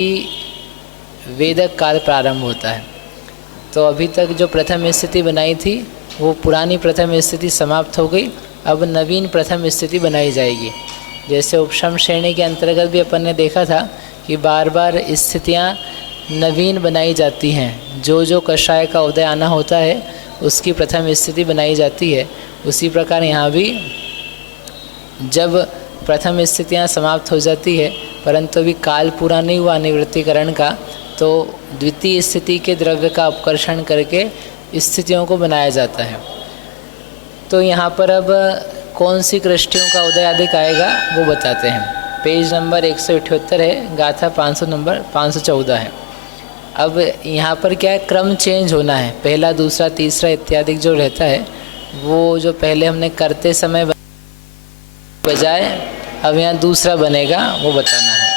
वेदक काल प्रारंभ होता है। तो अभी तक जो प्रथम स्थिति बनाई थी वो पुरानी प्रथम स्थिति समाप्त हो गई। अब नवीन प्रथम स्थिति बनाई जाएगी। जैसे उपशम श्रेणी के अंतर्गत भी अपन ने देखा था कि बार बार स्थितियाँ नवीन बनाई जाती हैं। जो जो कषाय का उदय आना होता है उसकी प्रथम स्थिति बनाई जाती है। उसी प्रकार यहाँ भी जब प्रथम स्थितियाँ समाप्त हो जाती है परंतु अभी काल पूरा नहीं हुआ निवृत्तिकरण का, तो द्वितीय स्थिति के द्रव्य का अपकर्षण करके स्थितियों को बनाया जाता है। तो यहाँ पर अब कौन सी कृष्टियों का उदय अधिक आएगा वो बताते हैं। पेज नंबर 178 है, गाथा 500 नंबर 514 है। अब यहाँ पर क्या है, क्रम चेंज होना है। पहला दूसरा तीसरा इत्यादि जो रहता है वो जो पहले हमने करते समय बजाय अब यहाँ दूसरा बनेगा वो बताना है।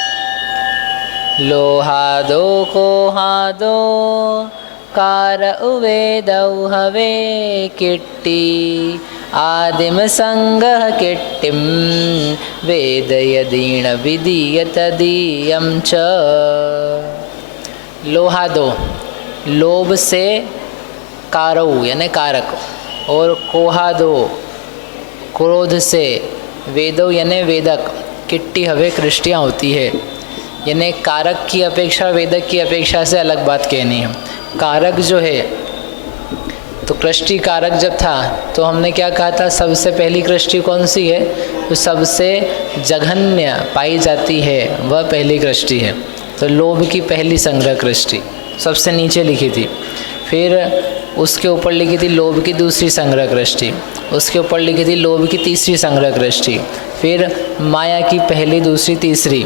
लोहादो कोहादो कार उवेदौ हवे किट्टी आदिम संगह किट्टिम वेदयदीण विदीयत दीयम च। लोहादो लोभ से कारौ यानी कारक, और कोहादो क्रोध से, वेदो यानी वेदक, किट्टी हवे कृष्टियाँ होती है। यानी कारक की अपेक्षा वेदक की अपेक्षा से अलग बात कहनी है। कारक जो है तो कृष्टि कारक जब था तो हमने क्या कहा था, सबसे पहली कृष्टि कौन सी है, तो सबसे जघन्य पाई जाती है वह पहली कृष्टि है। तो लोभ की पहली संग्रह कृष्टि सबसे नीचे लिखी थी। फिर उसके ऊपर लिखी थी लोभ की दूसरी संग्रह कृष्टि, उसके ऊपर लिखी थी लोभ की तीसरी संग्रह कृष्टि, फिर माया की पहली दूसरी तीसरी,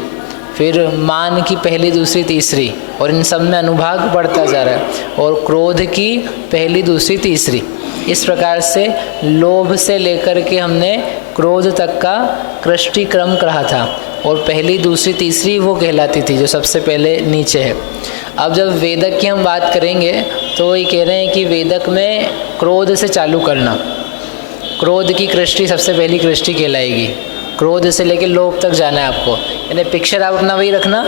फिर मान की पहली दूसरी तीसरी, और इन सब में अनुभाग बढ़ता जा रहा है। और क्रोध की पहली दूसरी तीसरी। इस प्रकार से लोभ से लेकर के हमने क्रोध तक का कृष्टि क्रम कहा था, और पहली दूसरी तीसरी वो कहलाती थी जो सबसे पहले नीचे है। अब जब वेदक की हम बात करेंगे तो ये कह रहे हैं कि वेदक में क्रोध से चालू करना, क्रोध की कृष्टि सबसे पहली कृष्टि कहलाएगी। क्रोध से लेकर लोभ तक जाना है आपको, यानी पिक्चर आप अपना वही रखना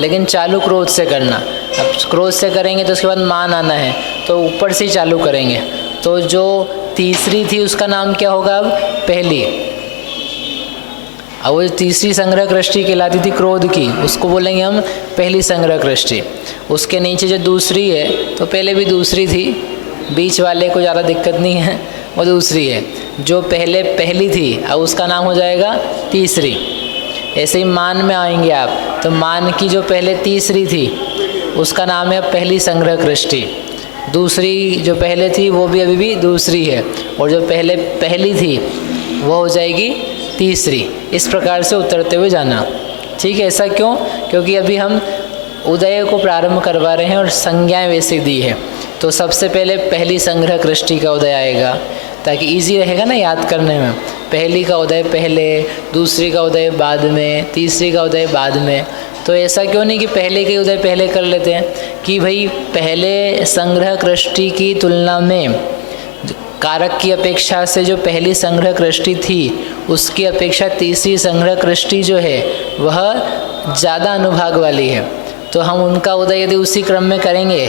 लेकिन चालू क्रोध से करना। अब क्रोध से करेंगे तो उसके बाद मान आना है, तो ऊपर से ही चालू करेंगे। तो जो तीसरी थी उसका नाम क्या होगा, अब पहली। अब वो तीसरी संग्रह कृष्टि कहलाती थी क्रोध की, उसको बोलेंगे हम पहली संग्रह कृष्टि। उसके नीचे जो दूसरी है तो पहले भी दूसरी थी, बीच वाले को ज़्यादा दिक्कत नहीं है, वो दूसरी है। जो पहले पहली थी अब उसका नाम हो जाएगा तीसरी। ऐसे ही मान में आएंगे आप तो मान की जो पहले तीसरी थी उसका नाम है अब पहली संग्रह कृष्टि। दूसरी जो पहले थी वो भी अभी भी दूसरी है, और जो पहले पहली थी वो हो जाएगी तीसरी। इस प्रकार से उतरते हुए जाना, ठीक है। ऐसा क्यों, क्योंकि अभी हम उदय को प्रारंभ करवा रहे हैं और संज्ञाएं वैसे दी है। तो सबसे पहले पहली संग्रह कृष्टि का उदय आएगा ताकि इजी रहेगा ना याद करने में। पहली का उदय पहले, दूसरी का उदय बाद में, तीसरी का उदय बाद में। तो ऐसा क्यों नहीं कि पहले के उदय पहले कर लेते हैं, कि भाई पहले संग्रह कृष्टि की तुलना में कारक की अपेक्षा से जो पहली संग्रह कृष्टि थी उसकी अपेक्षा तीसरी संग्रह कृष्टि जो है वह ज़्यादा अनुभाग वाली है। तो हम उनका उदय यदि उसी क्रम में करेंगे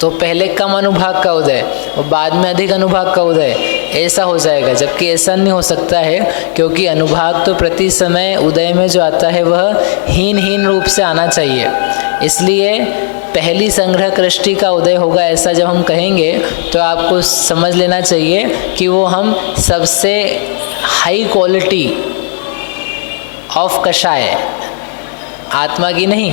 तो पहले कम अनुभाग का उदय और बाद में अधिक अनुभाग का उदय, ऐसा हो जाएगा। जबकि ऐसा नहीं हो सकता है, क्योंकि अनुभाग तो प्रति समय उदय में जो आता है वह हीन रूप से आना चाहिए। इसलिए पहली संग्रह कृष्टि का उदय होगा ऐसा जब हम कहेंगे तो आपको समझ लेना चाहिए कि वो हम सबसे हाई क्वालिटी ऑफ कषाय, आत्मा की नहीं,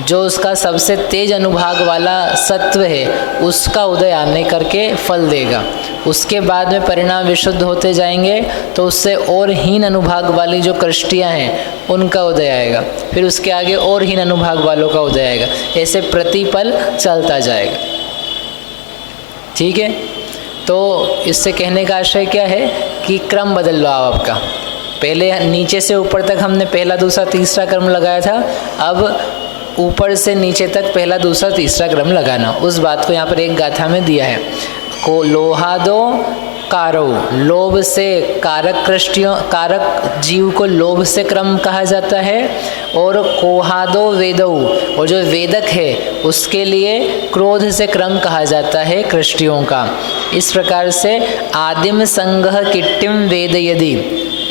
जो उसका सबसे तेज अनुभाग वाला सत्व है उसका उदय आने करके फल देगा। उसके बाद में परिणाम विशुद्ध होते जाएंगे तो उससे और हीन अनुभाग वाली जो कृष्टियाँ हैं उनका उदय आएगा, फिर उसके आगे और हीन अनुभाग वालों का उदय आएगा। ऐसे प्रतिपल चलता जाएगा, ठीक है। तो इससे कहने का आशय क्या है कि क्रम बदल लो आप आपका। पहले नीचे से ऊपर तक हमने पहला दूसरा तीसरा क्रम लगाया था, अब ऊपर से नीचे तक पहला दूसरा तीसरा क्रम लगाना। उस बात को यहाँ पर एक गाथा में दिया है। को लोहा दो कारो, लोभ से कारक जीव को लोभ से क्रम कहा जाता है। और कोहादो वेदौ, और जो वेदक है उसके लिए क्रोध से क्रम कहा जाता है कृष्टियों का। इस प्रकार से आदिम संगह किट्टिम वेद यदि,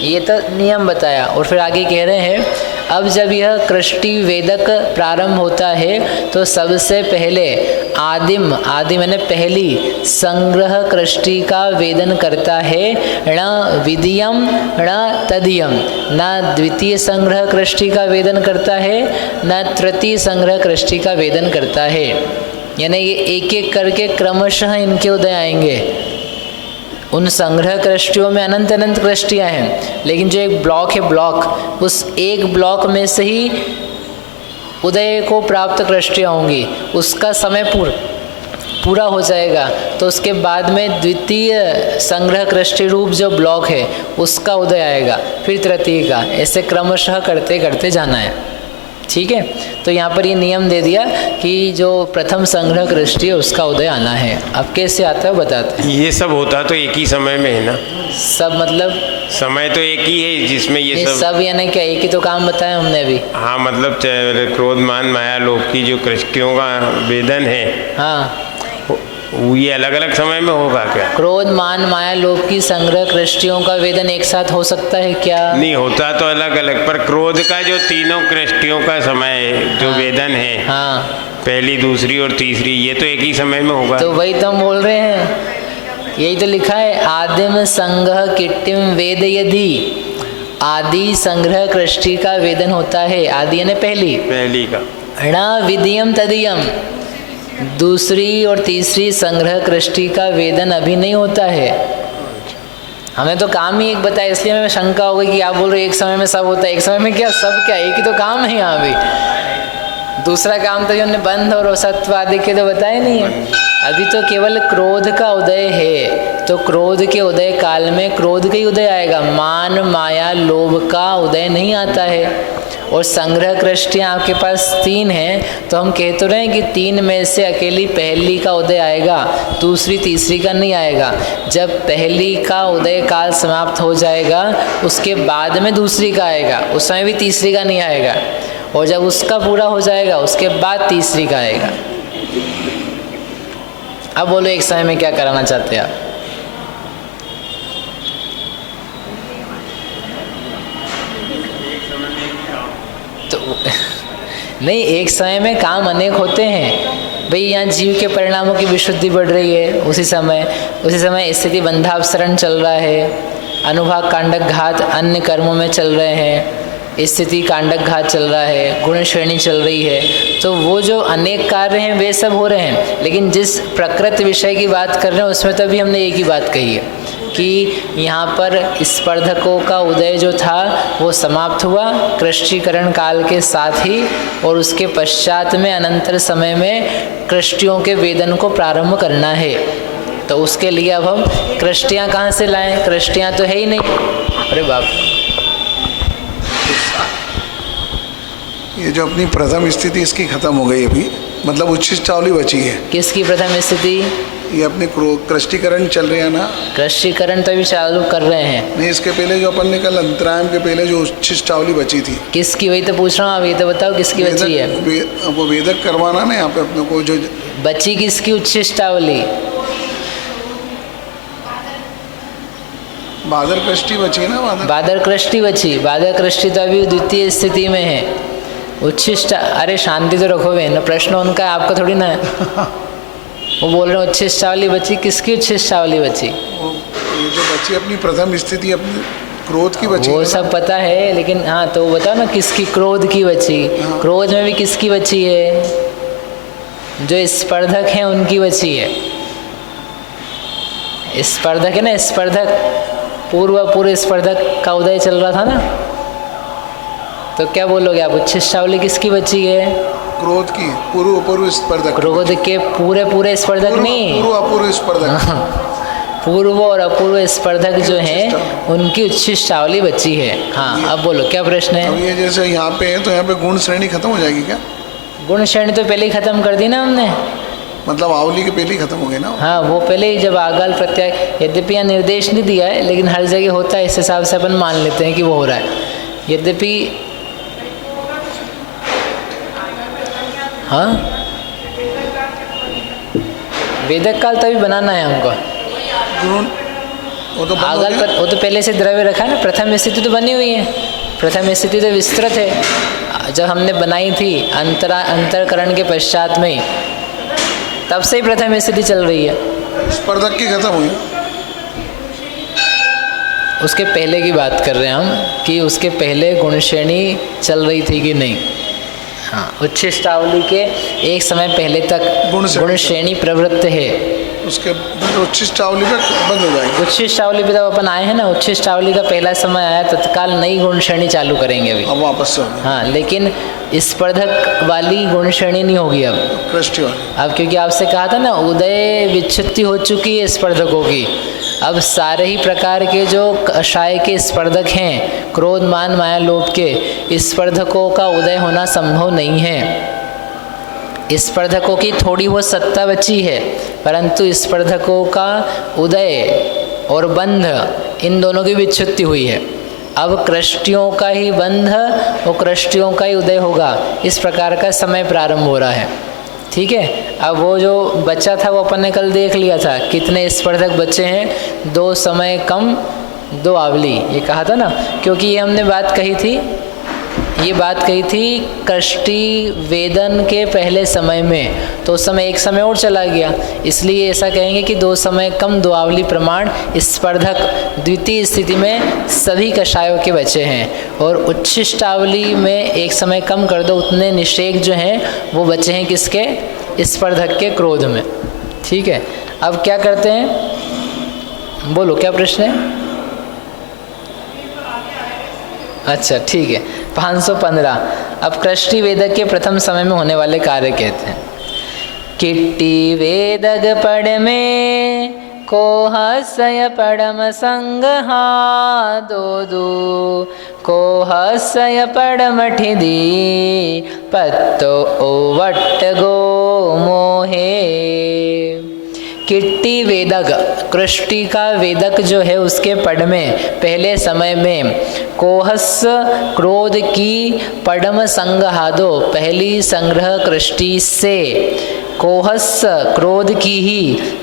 ये तो नियम बताया। और फिर आगे कह रहे हैं अब जब यह कृष्टि वेदक प्रारंभ होता है तो सबसे पहले आदिम मैंने पहली संग्रह कृष्टि का वेदन करता है। ण विदियम ण तदियम, न द्वितीय संग्रह कृष्टि का वेदन करता है न तृतीय संग्रह कृष्टि का वेदन करता है। यानी ये एक एक करके क्रमशः इनके उदय आएंगे। उन संग्रह कृष्टियों में अनंत अनंत कृष्टियाँ हैं, लेकिन जो एक ब्लॉक है ब्लॉक, उस एक ब्लॉक में से ही उदय को प्राप्त कृष्टियाँ होंगी। उसका समय पूरा हो जाएगा तो उसके बाद में द्वितीय संग्रह कृष्टि रूप जो ब्लॉक है उसका उदय आएगा, फिर तृतीय का, ऐसे क्रमशः करते करते जाना है। ठीक है, तो यहाँ पर ये नियम दे दिया कि जो प्रथम संग्रह कृष्टि है उसका उदय आना है। अब कैसे आता है बताते हैं। ये सब होता तो एक ही समय में है ना? सब मतलब समय तो एक ही है जिसमें ये सब यानी क्या एक ही तो काम बताया हमने अभी। हाँ, मतलब क्रोध मान माया लोभ की जो कृष्टियों का वेदन है, हाँ, ये अलग अलग समय में होगा क्या? क्रोध मान माया लोभ की संग्रह कृष्टियों का वेदन एक साथ हो सकता है क्या? नहीं होता तो अलग अलग, पर क्रोध का जो तीनों कृष्टियों का समय है जो वेदन है, हाँ, पहली दूसरी और तीसरी, ये तो एक ही समय में होगा। तो वही तो हम बोल रहे हैं, यही तो लिखा है आदिम संग्रह किट्टिम वेद यदि, आदि संग्रह कृष्टि का वेदन होता है। आदि यानी पहली का। ण विदियम तदियम, दूसरी और तीसरी संग्रह कृष्टि का वेदन अभी नहीं होता है। हमें तो काम ही एक बताया, इसलिए हमें शंका हो गई कि आप बोल रहे एक समय में सब होता है। एक समय में क्या सब क्या, एक ही तो काम है यहाँ भी। दूसरा काम तो जो बंध और सत्व आदि के तो बताए नहीं है। अभी तो केवल क्रोध का उदय है, तो क्रोध के उदय काल में क्रोध का ही उदय आएगा, मान माया लोभ का उदय नहीं आता है। और संग्रह कृष्टियाँ आपके पास 3 हैं, तो हम कह तो रहे हैं कि 3 में से अकेली पहली का उदय आएगा, दूसरी तीसरी का नहीं आएगा। जब पहली का उदय काल समाप्त हो जाएगा उसके बाद में दूसरी का आएगा, उस समय भी तीसरी का नहीं आएगा। और जब उसका पूरा हो जाएगा उसके बाद तीसरी का आएगा। अब बोलो एक समय में क्या कराना चाहते हैं आप? तो नहीं, एक समय में काम अनेक होते हैं भाई। यहाँ जीव के परिणामों की विशुद्धि बढ़ रही है, उसी समय स्थिति बंधापसरण चल रहा है, अनुभाग कांडक घात अन्य कर्मों में चल रहे हैं, स्थिति कांडक घात चल रहा है, गुण श्रेणी चल रही है। तो वो जो अनेक कार्य हैं वे सब हो रहे हैं, लेकिन जिस प्रकृत विषय की बात कर रहे हैं उसमें तो अभी हमने एक ही बात कही है कि यहाँ पर स्पर्धकों का उदय जो था वो समाप्त हुआ कृष्टीकरण काल के साथ ही, और उसके पश्चात में अनंतर समय में कृष्टियों के वेदन को प्रारंभ करना है। तो उसके लिए अब हम कृष्टियाँ कहाँ से लाएं? कृष्टियाँ तो है ही नहीं। अरे बाप, ये जो अपनी प्रथम स्थिति इसकी खत्म हो गई अभी, मतलब उच्छिष्टावली बची है। किसकी प्रथम स्थिति? ये अपने कृष्टीकरण चल रहे हैं ना। कृष्टीकरण तो अभी चालू कर रहे हैं। नहीं, इसके पहले जो अपन ने कल अंतरायम के पहले जो उच्छिष्टावली बची थी, किसकी? वही तो पूछ रहा हूँ, अभी तो बताओ किसकी बची है। वो वेदक करवाना ना यहाँ पे अपने को। जो बची किसकी उच्छिष्टावली? बादर कृष्टि बची है ना। बादर कृष्टि बची। बादर कृष्टि तो अभी द्वितीय स्थिति में है। उच्छिष्ट, अरे शांति तो रखो वे ना, प्रश्न उनका है, आपका थोड़ी ना है। वो बोल रहे हैं उच्छिष्टावली बची। किसकी उच्छिष्टावली बची? ये जो बची अपनी प्रथम स्थिति अपनी क्रोध की बची। वो सब पता है, लेकिन हाँ तो बताओ ना किसकी क्रोध की बची। हाँ। क्रोध में भी किसकी बची है? जो स्पर्धक हैं उनकी बची है। स्पर्धक है ना, स्पर्धक पूर्व स्पर्धक का उदय चल रहा था ना, तो क्या बोलोगे आप? उच्छिष्टावली किसकी बची है? क्रोध की पूर्व स्पर्धक। क्रोध के पूरे स्पर्धक नहीं, पूर्व अपूर्व स्पर्धक। पूर्व और अपूर्व स्पर्धक जो हैं उनकी उच्छिष्टावली बची है। हाँ, अब बोलो क्या प्रश्न है? अब ये जैसे यहाँ पे है तो यहाँ पे गुण श्रेणी खत्म हो जाएगी क्या? गुण श्रेणी तो पहले ही खत्म कर दी ना हमने। मतलब आवली के पहले ही खत्म हो गए ना। हाँ, वो पहले ही जब आगल प्रत्यय, यद्यपि यहाँ निर्देश नहीं दिया है लेकिन हर जगह होता है, इस हिसाब से अपन मान लेते हैं कि वो हो रहा है। यद्यपि हाँ, वेदक काल तभी बनाना है हमको। वो तो आगल वो तो पहले से द्रव्य रखा है ना, प्रथम स्थिति तो बनी हुई है, प्रथम स्थिति तो विस्तृत है। जब हमने बनाई थी अंतरकरण के पश्चात में, तब से ही प्रथम स्थिति चल रही है। स्पर्धक की खत्म हुई, उसके पहले की बात कर रहे हैं हम कि उसके पहले गुण श्रेणी चल रही थी कि नहीं। हाँ, उच्छिष्टावली के एक समय पहले तक गुण श्रेणी प्रवृत्त है, उसके बाद उच्छिष्टावली पे बंद हो जाएगी। उच्छिष्टावली पे जब अपन आए हैं ना, उच्छिष्टावली का पहला समय आया, तत्काल नई गुण श्रेणी चालू करेंगे अभी। अब वापस से होगी। हाँ, लेकिन स्पर्धक वाली गुण श्रेणी नहीं होगी अब, कृष्टि वाली। अब क्योंकि आपसे कहा था ना, उदय विच्छित्ति हो चुकी है स्पर्धकों की। अब सारे ही प्रकार के जो कषाय के स्पर्धक हैं, क्रोध मान माया लोभ के स्पर्धकों का उदय होना संभव नहीं है। स्पर्धकों की थोड़ी वो सत्ता बची है, परंतु स्पर्धकों का उदय और बंध, इन दोनों की विच्छित्ति हुई है। अब कृष्टियों का ही बंध और कृष्टियों का ही उदय होगा, इस प्रकार का समय प्रारंभ हो रहा है। ठीक है, अब वो जो बच्चा था वो अपन ने कल देख लिया था, कितने स्पर्धक बच्चे हैं, 2 समय कम 2 आवली, ये कहा था ना। क्योंकि ये हमने बात कही थी कृष्टि वेदन के पहले समय में, तो उस समय एक समय और चला गया, इसलिए ऐसा कहेंगे कि 2 समय कम 2 आवली प्रमाण स्पर्धक द्वितीय स्थिति में सभी कषायों के बचे हैं। और उच्छिष्टावली में एक समय कम कर दो, उतने निषेक जो हैं वो बचे हैं किसके? स्पर्धक के क्रोध में। ठीक है, अब क्या करते हैं, बोलो क्या प्रश्न है? अच्छा ठीक है, 515। अब कृष्टि वेदक के प्रथम समय में होने वाले कार्य कहते हैं। किट्टी वेदग पड़ में को हसय पड़म संगहा दो को हसय पड़म ठिदी पत्तो ओवट गो मोहे। किट्टी वेदक, कृष्टि का वेदक जो है उसके पड़ में पहले समय में कोहस क्रोध की पड़म संगहादो, पहली संग्रह कृष्टि से कोहस क्रोध की ही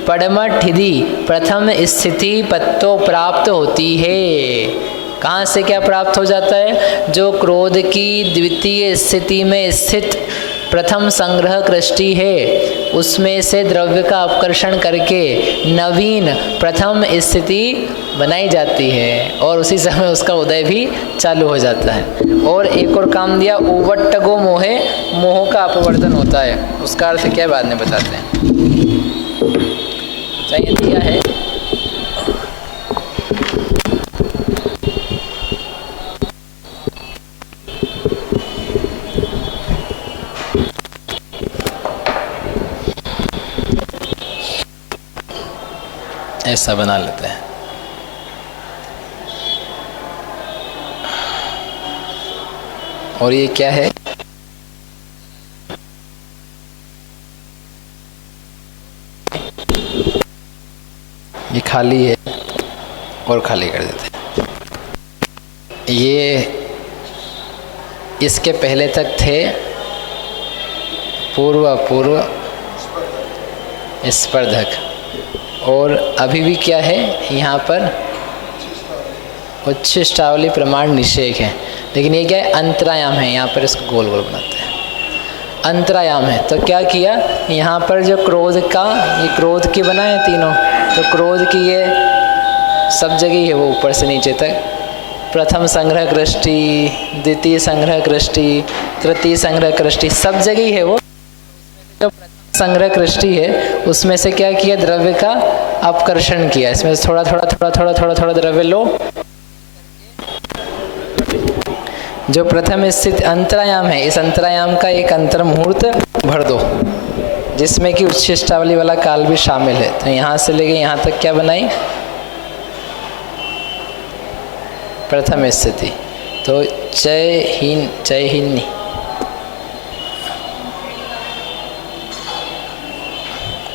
पड़म ठिदी प्रथम स्थिति पत्तो प्राप्त होती है। कहाँ से क्या प्राप्त हो जाता है? जो क्रोध की द्वितीय स्थिति में स्थित प्रथम संग्रह कृष्टि है, उसमें से द्रव्य का अपकर्षण करके नवीन प्रथम स्थिति बनाई जाती है और उसी समय उसका उदय भी चालू हो जाता है। और एक और काम दिया, ओवट्टगो मोहे, मोह का अपवर्तन होता है। उसका अर्थ क्या बाद में बताते हैं, चाहिए दिया है। ऐसा बना लेते हैं। और ये क्या है? ये खाली है और खाली कर देते हैं। ये इसके पहले तक थे पूर्व स्पर्धक, और अभी भी क्या है यहाँ पर उच्छिष्टावली प्रमाण निषेक है, लेकिन ये क्या है? अंतरायाम है। यहाँ पर इसको गोल गोल बनाते हैं, अंतरायाम है। तो क्या किया यहाँ पर, जो क्रोध का, ये क्रोध की बना है तीनों, तो क्रोध की ये सब जगह है, वो ऊपर से नीचे तक प्रथम संग्रह कृष्टि, द्वितीय संग्रह कृष्टि, तृतीय संग्रह कृष्टि, सब जगह है वो। जो संग्रह कृष्टि है उसमें से क्या किया? द्रव्य का अपकर्षण किया। इसमें से थोड़ा द्रव्य लो, जो प्रथम स्थित अंतरायाम है, इस अंतरायाम का एक अंतर मुहूर्त भर दो, जिसमें कि उच्छिष्टावली वाला काल भी शामिल है। तो यहाँ से लेके यहाँ तक क्या बनाई? प्रथम स्थिति। तो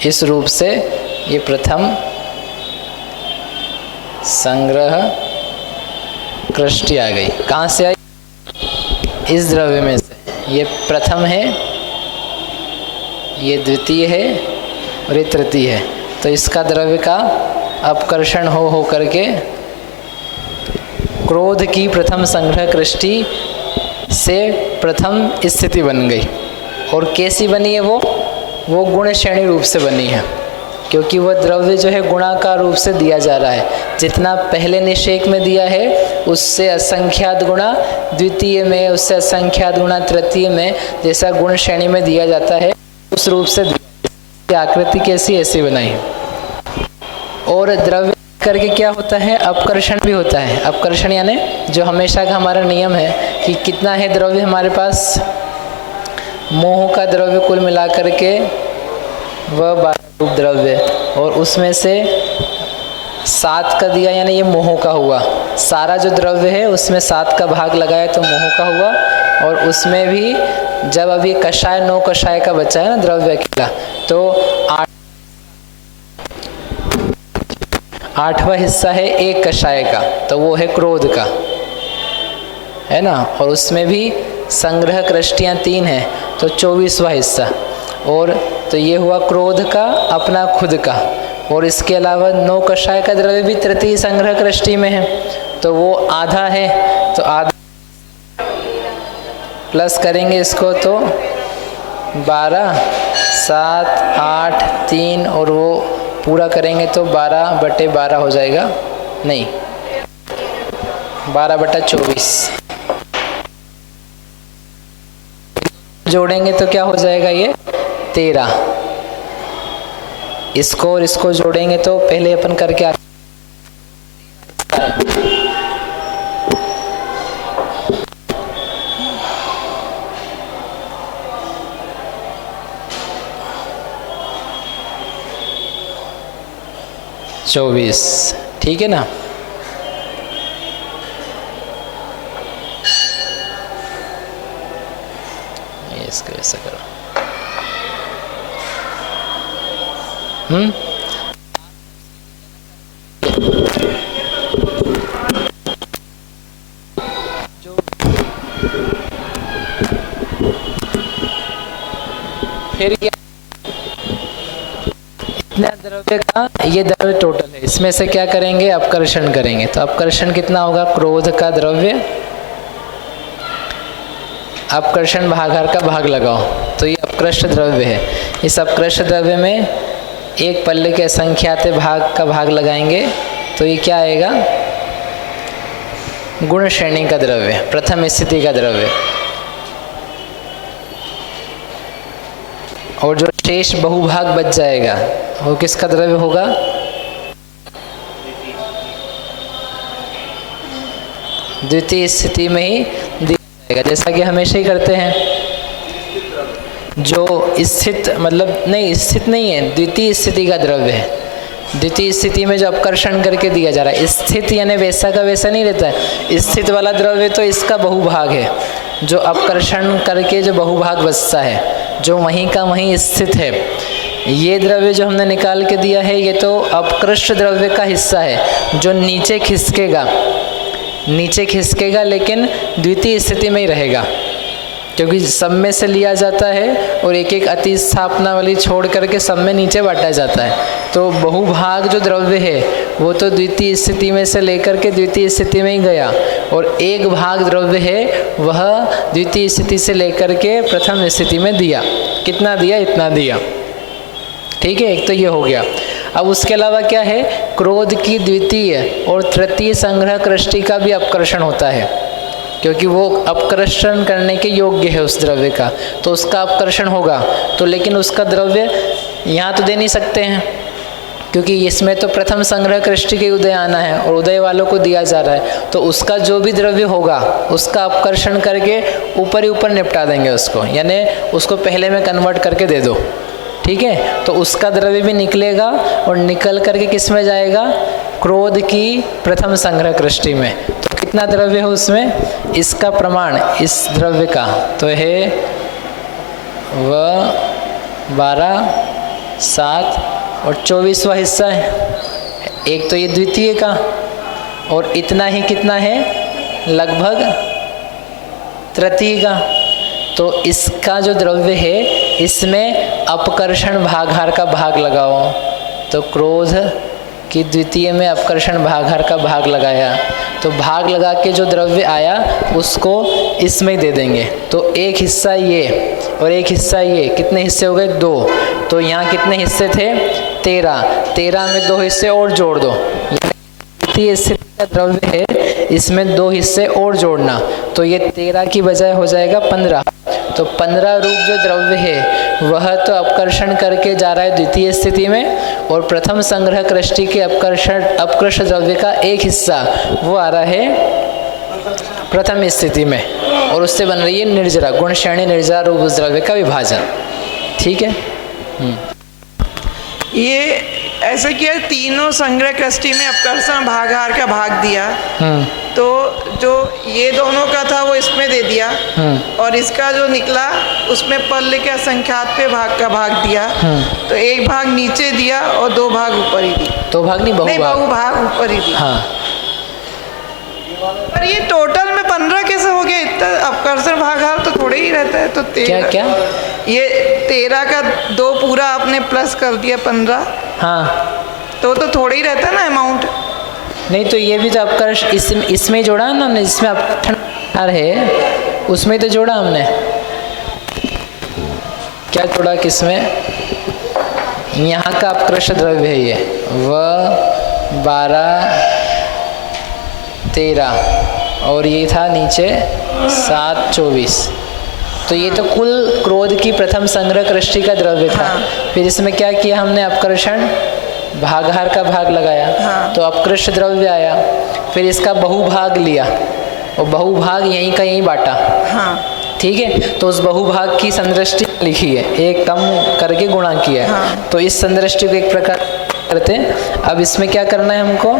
इस रूप से ये प्रथम संग्रह कृष्टि आ गई। कहाँ से आई? इस द्रव्य में से। ये प्रथम है, ये द्वितीय है और ये तृतीय है। तो इसका द्रव्य का अपकर्षण हो करके क्रोध की प्रथम संग्रह कृष्टि से प्रथम स्थिति बन गई। और कैसी बनी है वो गुण श्रेणी रूप से बनी है, क्योंकि वह द्रव्य जो है गुणाकार रूप से दिया जा रहा है। जितना पहले निषेक में दिया है उससे असंख्यात गुणा द्वितीय में, उससे असंख्यात गुणा तृतीय में, जैसा गुण श्रेणी में दिया जाता है उस रूप से दिया। आकृति कैसी ऐसी बनाई है। और द्रव्य करके क्या होता है? अपकर्षण भी होता है। अपकर्षण यानी जो हमेशा का हमारा नियम है कि कितना है द्रव्य हमारे पास, मोह का द्रव्य कुल मिला करके वह 12 रूप द्रव्य, और उसमें से 7 का दिया, यानी ये मोह का हुआ। सारा जो द्रव्य है उसमें 7 का भाग लगाया तो मोह का हुआ। और उसमें भी जब अभी कषाय 9 कषाय का बचा है ना द्रव्य अकेला, तो 8वां हिस्सा है एक कषाय का, तो वो है क्रोध का, है ना। और उसमें भी संग्रह कृष्टियाँ 3 हैं, तो 24वां हिस्सा। और तो ये हुआ क्रोध का अपना खुद का। और इसके अलावा 9 कषाय का द्रव्य भी तृतीय संग्रह कृष्टि में है, तो वो आधा है। तो आधा प्लस करेंगे इसको तो 12, 7, 8, 3 और वो पूरा करेंगे तो 12/12 हो जाएगा। नहीं, 12/24 जोड़ेंगे तो क्या हो जाएगा? ये 13। इसको और इसको जोड़ेंगे तो पहले अपन करके आ 24, ठीक है ना। इसको ऐसा करो। फिर क्या इतना द्रव्य का, ये द्रव्य टोटल है, इसमें से क्या करेंगे? अपकर्षण करेंगे। तो अपकर्षण कितना होगा? क्रोध का द्रव्य, अपकर्षण भागार का भाग लगाओ तो ये अपकृष्ट द्रव्य है। इस अपकृष्ट द्रव्य में एक पल्ले के असंख्यात भाग का भाग लगाएंगे तो ये क्या आएगा? गुण श्रेणी का द्रव्य, प्रथम स्थिति का द्रव्य। और जो शेष बहुभाग बच जाएगा वो किसका द्रव्य होगा? द्वितीय स्थिति में ही दिया जाएगा, जैसा कि हमेशा ही करते हैं। जो स्थित मतलब नहीं, स्थित नहीं है, द्वितीय स्थिति का द्रव्य है। द्वितीय स्थिति में जो अपकर्षण करके दिया जा रहा है, स्थित यानी वैसा का वैसा नहीं रहता है। स्थित वाला द्रव्य तो इसका बहुभाग है, जो अपकर्षण करके जो बहुभाग बचता है, जो वहीं का वहीं स्थित है। ये द्रव्य जो हमने निकाल के दिया है ये तो अपकृष्ट द्रव्य का हिस्सा है, जो नीचे खिसकेगा, नीचे खिसकेगा लेकिन द्वितीय स्थिति में ही रहेगा, क्योंकि सब में से लिया जाता है और एक एक अति स्थापना वाली छोड़ करके सब में नीचे बांटा जाता है। तो बहुभाग जो द्रव्य है वो तो द्वितीय स्थिति में से लेकर के द्वितीय स्थिति में ही गया, और एक भाग द्रव्य है वह द्वितीय स्थिति से लेकर के प्रथम स्थिति में दिया। कितना दिया? इतना दिया, ठीक है। एक तो ये हो गया। अब उसके अलावा क्या है? क्रोध की द्वितीय और तृतीय संग्रह कृष्टि का भी अपकर्षण होता है, क्योंकि वो अपकर्षण करने के योग्य है उस द्रव्य का, तो उसका अपकर्षण होगा। तो लेकिन उसका द्रव्य यहाँ तो दे नहीं सकते हैं, क्योंकि इसमें तो प्रथम संग्रह कृष्टि के उदय आना है और उदय वालों को दिया जा रहा है। तो उसका जो भी द्रव्य होगा उसका अपकर्षण करके ऊपर ही ऊपर निपटा देंगे उसको, यानी उसको पहले में कन्वर्ट करके दे दो, ठीक है। तो उसका द्रव्य भी निकलेगा और निकल करके किस में जाएगा? क्रोध की प्रथम संग्रह कृष्टि में। तो कितना द्रव्य है उसमें? इसका प्रमाण इस द्रव्य का तो है वह 12 7 और 24वां हिस्सा है। एक तो ये द्वितीय का, और इतना ही कितना है, लगभग तृतीय का। तो इसका जो द्रव्य है इसमें अपकर्षण भागाहार का भाग लगाओ। तो क्रोध की द्वितीय में अपकर्षण भागाहार का भाग लगाया, तो भाग लगा के जो द्रव्य आया उसको इसमें दे देंगे। तो एक हिस्सा ये और एक हिस्सा ये, कितने हिस्से हो गए, 2। तो यहाँ कितने हिस्से थे, 13। 13 में 2 हिस्से और जोड़ दो। द्वितीय स्थिति का द्रव्य है, इसमें 2 हिस्से और जोड़ना, तो ये 13 की बजाय हो जाएगा 15। तो 15 रूप जो द्रव्य है वह तो अपकर्षण करके जा रहा है द्वितीय स्थिति में, और प्रथम संग्रह कृष्टि के अपकृष्ट द्रव्य का एक हिस्सा वो आ रहा है प्रथम स्थिति में, और उससे बन रही है निर्जरा, गुण श्रेणी निर्जरा रूप द्रव्य का विभाजन। ठीक है। ये ऐसे किया, तीनों संग्रह कृष्टि में अपकर्षण भागाहार का भाग दिया, तो जो ये दोनों का था वो इसमें दे दिया, और इसका जो निकला उसमें पल्ले के असंख्यात पे भाग का भाग दिया। तो एक भाग नीचे दिया और 2 भाग ऊपर ही दिया। 2 भाग नहीं, बहु भाग ऊपर ही दिया। हाँ। पर ये टोटल में 15 कैसे हो गया? इतना अपकर्षण भागाहार तो थोड़े ही रहता है। तो 13 क्या ये 13 का 2 पूरा आपने प्लस कर दिया 15। हाँ, तो थोड़ा ही रहता है ना अमाउंट। नहीं तो ये भी तो अपकर्ष इसमें जोड़ा है ना हमने, जिसमें अपकर्षण है उसमें तो जोड़ा हमने। क्या जोड़ा, किसमें? यहाँ का अपकृष्ट द्रव्य है ये, वह 12 13 और ये था नीचे 7 24। तो ये तो कुल क्रोध की प्रथम संग्रह कृष्टि का द्रव्य था। फिर इसमें क्या किया हमने, अपकर्षण भागाहार का भाग लगाया, तो अपकृष्ट द्रव्य आया। फिर इसका बहुभाग लिया और बहुभाग यहीं का यहीं बांटा। ठीक है। तो उस बहुभाग की संदृष्टि लिखी है, एक कम करके गुणा किया है। तो इस संदृष्टि को एक प्रकार करते हैं। अब इसमें क्या करना है हमको,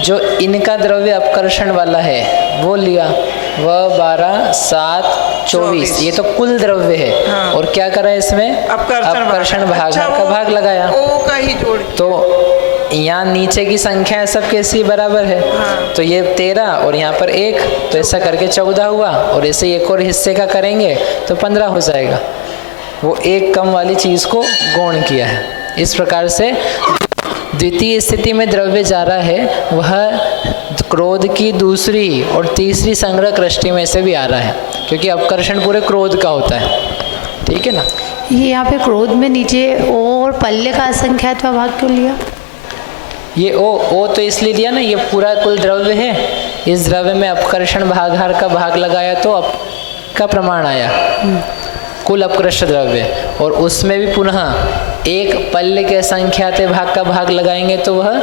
जो इनका द्रव्य अपकर्षण वाला है वो लिया, वह 12 7 24, ये तो कुल द्रव्य है। और क्या करा इसमें, अपकर्षण भागाहार का भाग लगाया। ओ का ही जोड़। तो यहाँ नीचे की संख्या सब कैसी बराबर है। तो ये 13 और यहाँ पर 1, तो ऐसा करके 14 हुआ, और ऐसे एक और हिस्से का करेंगे तो 15 हो जाएगा। वो एक कम वाली चीज को गौण किया है। इस प्रकार से द्वितीय स्थिति में द्रव्य जा रहा है वह क्रोध की दूसरी और तीसरी संग्रह कृष्टि में से भी आ रहा है, क्योंकि अपकर्षण पूरे क्रोध का होता है। ठीक है ना। ये यहाँ पे क्रोध में नीचे ओ और पल्ले का असंख्यात भाग क्यों लिया? ये ओ तो इसलिए दिया ना, ये पूरा कुल द्रव्य है, इस द्रव्य में अपकर्षण भागाहार का भाग लगाया तो अप का प्रमाण आया, कुल अपकृष्ट द्रव्य। और उसमें भी पुनः एक पल्ले के असंख्यात भाग का भाग लगाएंगे तो वह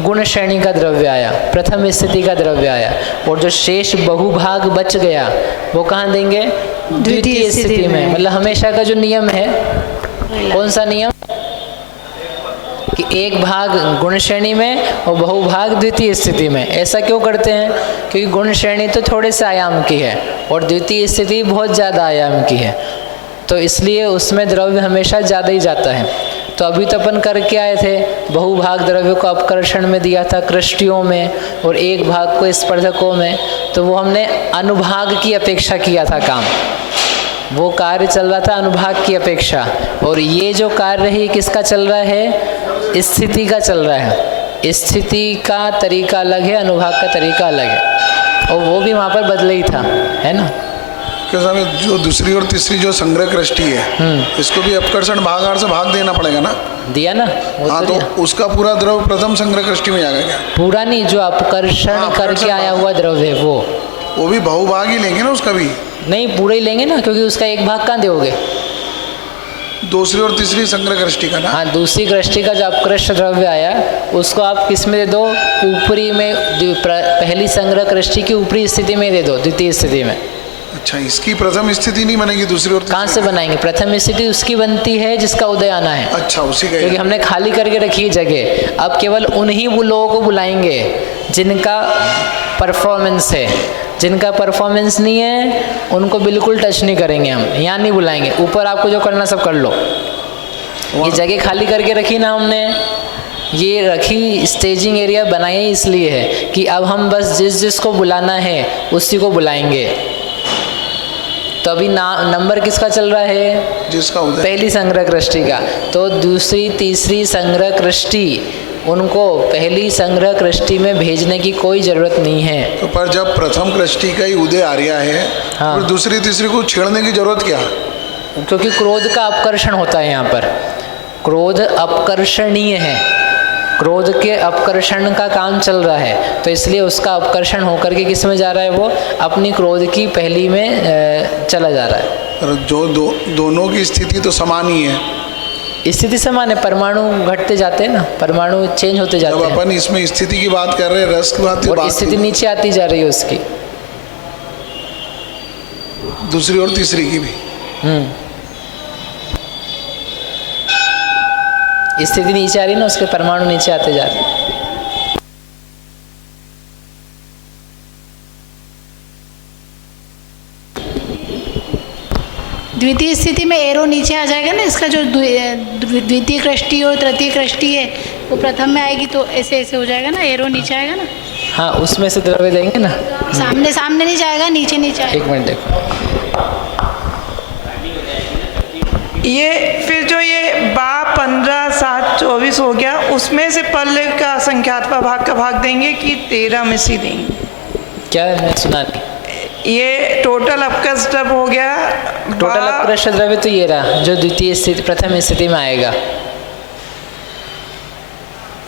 गुण श्रेणी का द्रव्य आया, प्रथम स्थिति का द्रव्य आया। और जो शेष बहुभाग बच गया वो कहाँ देंगे, द्वितीय स्थिति में। मतलब हमेशा का जो नियम है, कौन सा नियम, कि एक भाग गुण श्रेणी में और बहुभाग द्वितीय स्थिति में। ऐसा क्यों करते हैं, क्योंकि गुण श्रेणी तो थोड़े से आयाम की है और द्वितीय स्थिति बहुत ज़्यादा आयाम की है, तो इसलिए उसमें द्रव्य हमेशा ज़्यादा ही जाता है। तो अभी तो अपन करके आए थे, बहुभाग द्रव्य को अपकर्षण में दिया था कृष्टियों में, और एक भाग को स्पर्धकों में। तो वो हमने अनुभाग की अपेक्षा किया था काम, वो कार्य चल रहा था अनुभाग की अपेक्षा। और ये जो कार्य है किसका चल रहा है, स्थिति का चल रहा है। स्थिति का तरीका अलग है, अनुभाग का तरीका अलग है, और वो भी वहाँ पर बदले ही था, है ना। क्योंकि जो दूसरी और तीसरी जो संग्रह कृष्टि है, इसको भी अपकर्षण भागाहार से भाग देना पड़ेगा ना। दिया ना। हाँ, तो उसका पूरा द्रव्य प्रथम संग्रह कृष्टि में जाएगा क्या? पूरा नहीं, जो अपकर्षण करके आया हुआ द्रव्य है वो भी बहुभाग ही लेंगे ना, उसका भी नहीं, पूरा ही लेंगे ना, क्योंकि उसका एक भाग कहाँ दोगे, दूसरी और तीसरी संग्रह कृष्टि का ना। हाँ, दूसरी कृष्टि का जो अपकृष्ट द्रव्य आया उसको आप किस में दे दो, ऊपरी में, पहली संग्रह कृष्टि की ऊपरी स्थिति में दे दो, द्वितीय स्थिति में। अच्छा, इसकी प्रथम स्थिति नहीं बनेगी दूसरी और कहाँ से बनाएंगे, प्रथम स्थिति उसकी बनती है जिसका उदय आना है। अच्छा, उसी का, क्योंकि हमने खाली करके रखी जगह। अब केवल उन्हीं वो लोगों को बुलाएंगे जिनका परफॉर्मेंस है, जिनका परफॉर्मेंस नहीं है उनको बिल्कुल टच नहीं करेंगे हम, यहाँ नहीं बुलाएंगे। ऊपर आपको जो करना सब कर लो। ये जगह खाली करके रखी ना हमने, ये रखी स्टेजिंग एरिया बनाई इसलिए है कि अब हम बस जिसको बुलाना है उसी को बुलाएंगे। तो अभी नंबर किसका चल रहा है? जिसका उदय, पहली संग्रह कृष्टि का। तो दूसरी तीसरी संग्रह कृष्टि उनको पहली संग्रह कृष्टि में भेजने की कोई जरूरत नहीं है। तो पर जब प्रथम कृष्टि का ही उदय आ रहा है, हाँ। और दूसरी तीसरी को छेड़ने की जरूरत क्या? क्योंकि क्रोध का अपकर्षण होता है यहाँ पर। क्रोध अपकर्षणीय है, क्रोध के अपकर्षण का काम चल रहा है, तो इसलिए उसका अपकर्षण होकर के किस में जा रहा है? वो अपनी क्रोध की पहली में चला जा रहा है। और जो दोनों की स्थिति तो समान ही है, स्थिति समान है, परमाणु घटते जाते हैं ना, परमाणु चेंज होते जाते जब हैं। अपन इसमें स्थिति की बात कर रहे हैं, रस की बात, और स्थिति नीचे आती जा रही है उसकी, दूसरी और तीसरी की भी। स्थिति नीचे आ रही है ना, उसके परमाणु नीचे आते जा रहे हैं। द्वितीय स्थिति में एरो नीचे आ जाएगा ना, इसका जो द्वितीय कृष्टि और तृतीय कृष्टि है वो प्रथम में आएगी, तो ऐसे ऐसे हो जाएगा ना, एरो नीचे आएगा ना। हाँ, उसमें से द्रव्य देंगे ना, सामने सामने नहीं जाएगा, नीचे नीचे आएगा। एक मिनट देखो, ये फिर जो ये 15, 7, 24 हो गया, उसमें से पल्ले का संख्यात्मक भाग का भाग देंगे कि 13 में से देंगे? क्या मैं सुना नहीं। ये टोटल अपकर्ष द्रव्य हो गया। टोटल अपकर्ष द्रव्य तो ये रहा जो द्वितीय स्थिति प्रथम स्थिति में आएगा।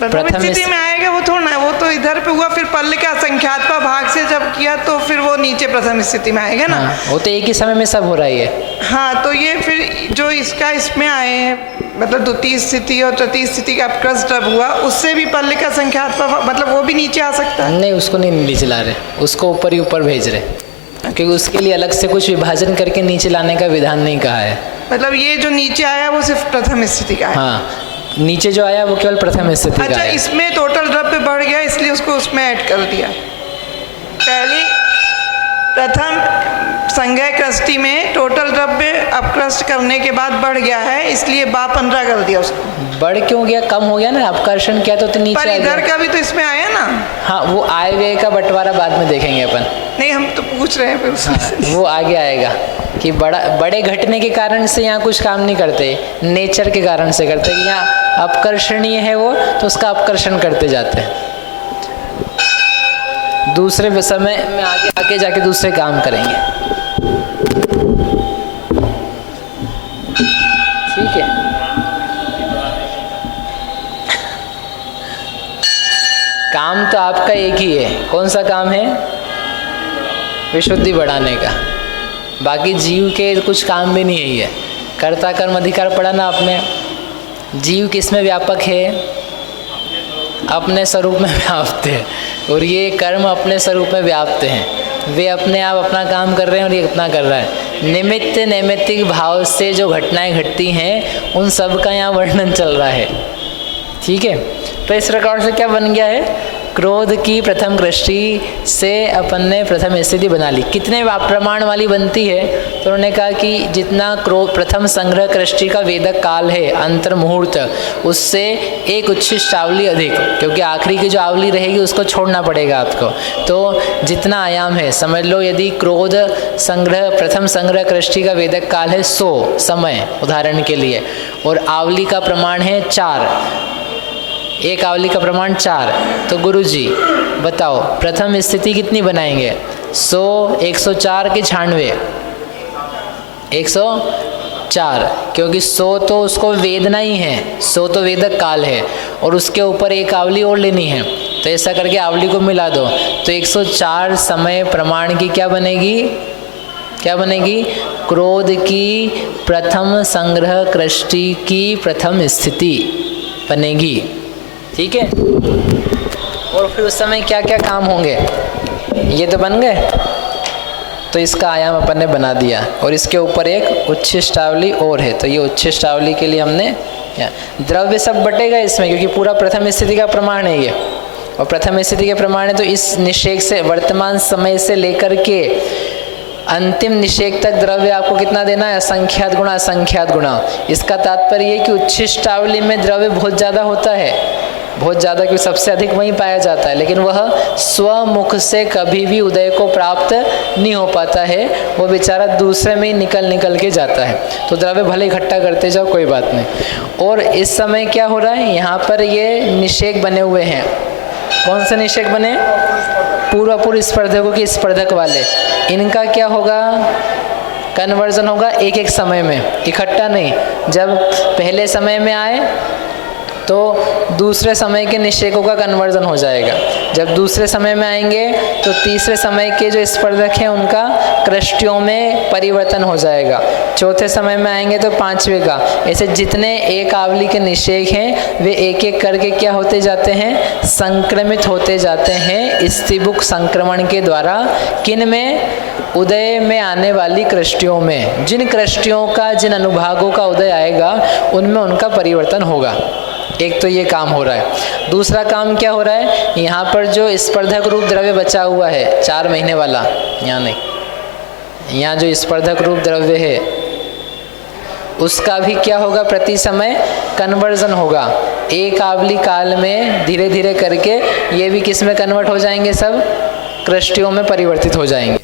प्रथम स्थिति में आएगा वो थोड़ा ना, वो तो इधर पे हुआ, फिर पल्ले का संख्यात्मक भाग से जब किया तो फिर वो नीचे प्रथम स्थिति में आएगा ना। हाँ, वो तो एक ही समय में सब हो रहा है। हाँ, तो ये फिर जो इसका इसमें आए हैं, मतलब द्वितीय स्थिति और तृतीय स्थिति का अपकर्ष द्रव्य हुआ, उससे भी पल्ले का संख्यात्मक मतलब वो भी नीचे आ सकता है। नहीं, उसको नहीं नीचे ला रहे, उसको ऊपर ही ऊपर भेज रहे, क्योंकि उसके लिए अलग से कुछ विभाजन करके नीचे लाने का विधान नहीं कहा है। मतलब ये जो नीचे आया वो सिर्फ प्रथम स्थिति का है। हाँ, नीचे जो आया वो केवल प्रथम स्थिति का है। अच्छा, इसमें टोटल द्रव्य बढ़ गया इसलिए उसको उसमें ऐड कर दिया। पहली प्रथम संग्रह कृष्टि में टोटल द्रव्य अपकृष्ट करने के बाद बढ़ गया है, इसलिए 15 कर दिया उसको। बढ़ क्यों गया? कम हो गया ना, अपकर्षण किया तो नीचे पर आ गया। इधर का भी तो इसमें आया ना। हाँ, वो आए व्यय का बंटवारा बाद में देखेंगे अपन। नहीं, हम तो पूछ रहे हैं फिर उसमें। वो आगे आएगा कि बड़े घटने के कारण से यहाँ कुछ काम नहीं करते, नेचर के कारण से करते, कि यहाँ अपकर्षणीय है वो, तो उसका अपकर्षण करते जाते हैं। दूसरे समय में आगे जाके दूसरे काम करेंगे। ठीक है, काम तो आपका एक ही है। कौन सा काम है? विशुद्धि बढ़ाने का। बाकी जीव के कुछ काम भी नहीं है। कर्ता कर्म अधिकार पढ़ा ना आपने। जीव किस में व्यापक है? अपने स्वरूप में व्याप्त है, और ये कर्म अपने स्वरूप में व्याप्त हैं। वे अपने आप अपना काम कर रहे हैं और ये अपना कर रहा है। निमित्त नैमित्तिक भाव से जो घटनाएं घटती हैं उन सब का यहाँ वर्णन चल रहा है। ठीक है, तो इस प्रकार से क्या बन गया है? क्रोध की प्रथम कृष्टि से अपन ने प्रथम स्थिति बना ली। कितने प्रमाण वाली बनती है? तो उन्होंने कहा कि जितना प्रथम संग्रह कृष्टि का वेदक काल है, अंतर मुहूर्त, उससे एक उच्छिष्ट आवली अधिक, क्योंकि आखिरी की जो आवली रहेगी उसको छोड़ना पड़ेगा आपको। तो जितना आयाम है, समझ लो यदि क्रोध संग्रह प्रथम संग्रह कृष्टि का वेदक काल है 100 समय उदाहरण के लिए, और आवली का प्रमाण है 4, एक आवली का प्रमाण 4, तो गुरुजी बताओ प्रथम स्थिति कितनी बनाएंगे? 100, 104 के 96, 104, क्योंकि 100 तो उसको वेदना ही है, 100 तो वेदक काल है, और उसके ऊपर एक आवली और लेनी है। तो ऐसा करके आवली को मिला दो, तो 104 समय प्रमाण की क्या बनेगी? क्या बनेगी? क्रोध की प्रथम संग्रह कृष्टि की प्रथम स्थिति बनेगी। ठीक है, और फिर उस समय क्या क्या काम होंगे ये तो बन गए। तो इसका आयाम अपन ने बना दिया, और इसके ऊपर एक उच्छिष्टावली और है। तो ये उच्छिष्टावली के लिए हमने द्रव्य सब बटेगा इसमें, क्योंकि पूरा प्रथम स्थिति का प्रमाण है ये, और प्रथम स्थिति के प्रमाण है। तो इस निषेक से वर्तमान समय से लेकर के अंतिम निषेक तक द्रव्य आपको कितना देना है? असंख्यात गुणा असंख्यात गुणा। इसका तात्पर्य ये कि उच्छिष्टावली में द्रव्य बहुत ज़्यादा होता है, बहुत ज़्यादा, क्योंकि सबसे अधिक वहीं पाया जाता है, लेकिन वह स्वमुख से कभी भी उदय को प्राप्त नहीं हो पाता है, वो बेचारा दूसरे में ही निकल के जाता है। तो द्रव्य भले इकट्ठा करते जाओ, कोई बात नहीं। और इस समय क्या हो रहा है, यहाँ पर ये निषेक बने हुए हैं। कौन से निषेक बने? पूर्व स्पर्धकों के स्पर्धक वाले। इनका क्या होगा? कन्वर्जन होगा एक एक समय में, इकट्ठा नहीं। जब पहले समय में आए तो दूसरे समय के निषेकों का कन्वर्जन हो जाएगा। जब दूसरे समय में आएंगे तो तीसरे समय के जो स्पर्धक हैं उनका कृष्टियों में परिवर्तन हो जाएगा। चौथे समय में आएंगे तो पांचवे का। ऐसे जितने एक आवली के निषेक हैं वे एक एक करके क्या होते जाते हैं? संक्रमित होते जाते हैं स्थिबुक संक्रमण के द्वारा। किन में? उदय में आने वाली कृष्टियों में। जिन कृष्टियों का, जिन अनुभागों का उदय आएगा उनमें उनका परिवर्तन होगा। एक तो ये काम हो रहा है। दूसरा काम क्या हो रहा है? यहाँ पर जो स्पर्धक रूप द्रव्य बचा हुआ है 4 महीने वाला, यहाँ नहीं, यहाँ जो स्पर्धक रूप द्रव्य है उसका भी क्या होगा? प्रति समय कन्वर्जन होगा। एक आवली काल में धीरे धीरे करके ये भी किस में कन्वर्ट हो जाएंगे? सब कृष्टियों में परिवर्तित हो जाएंगे,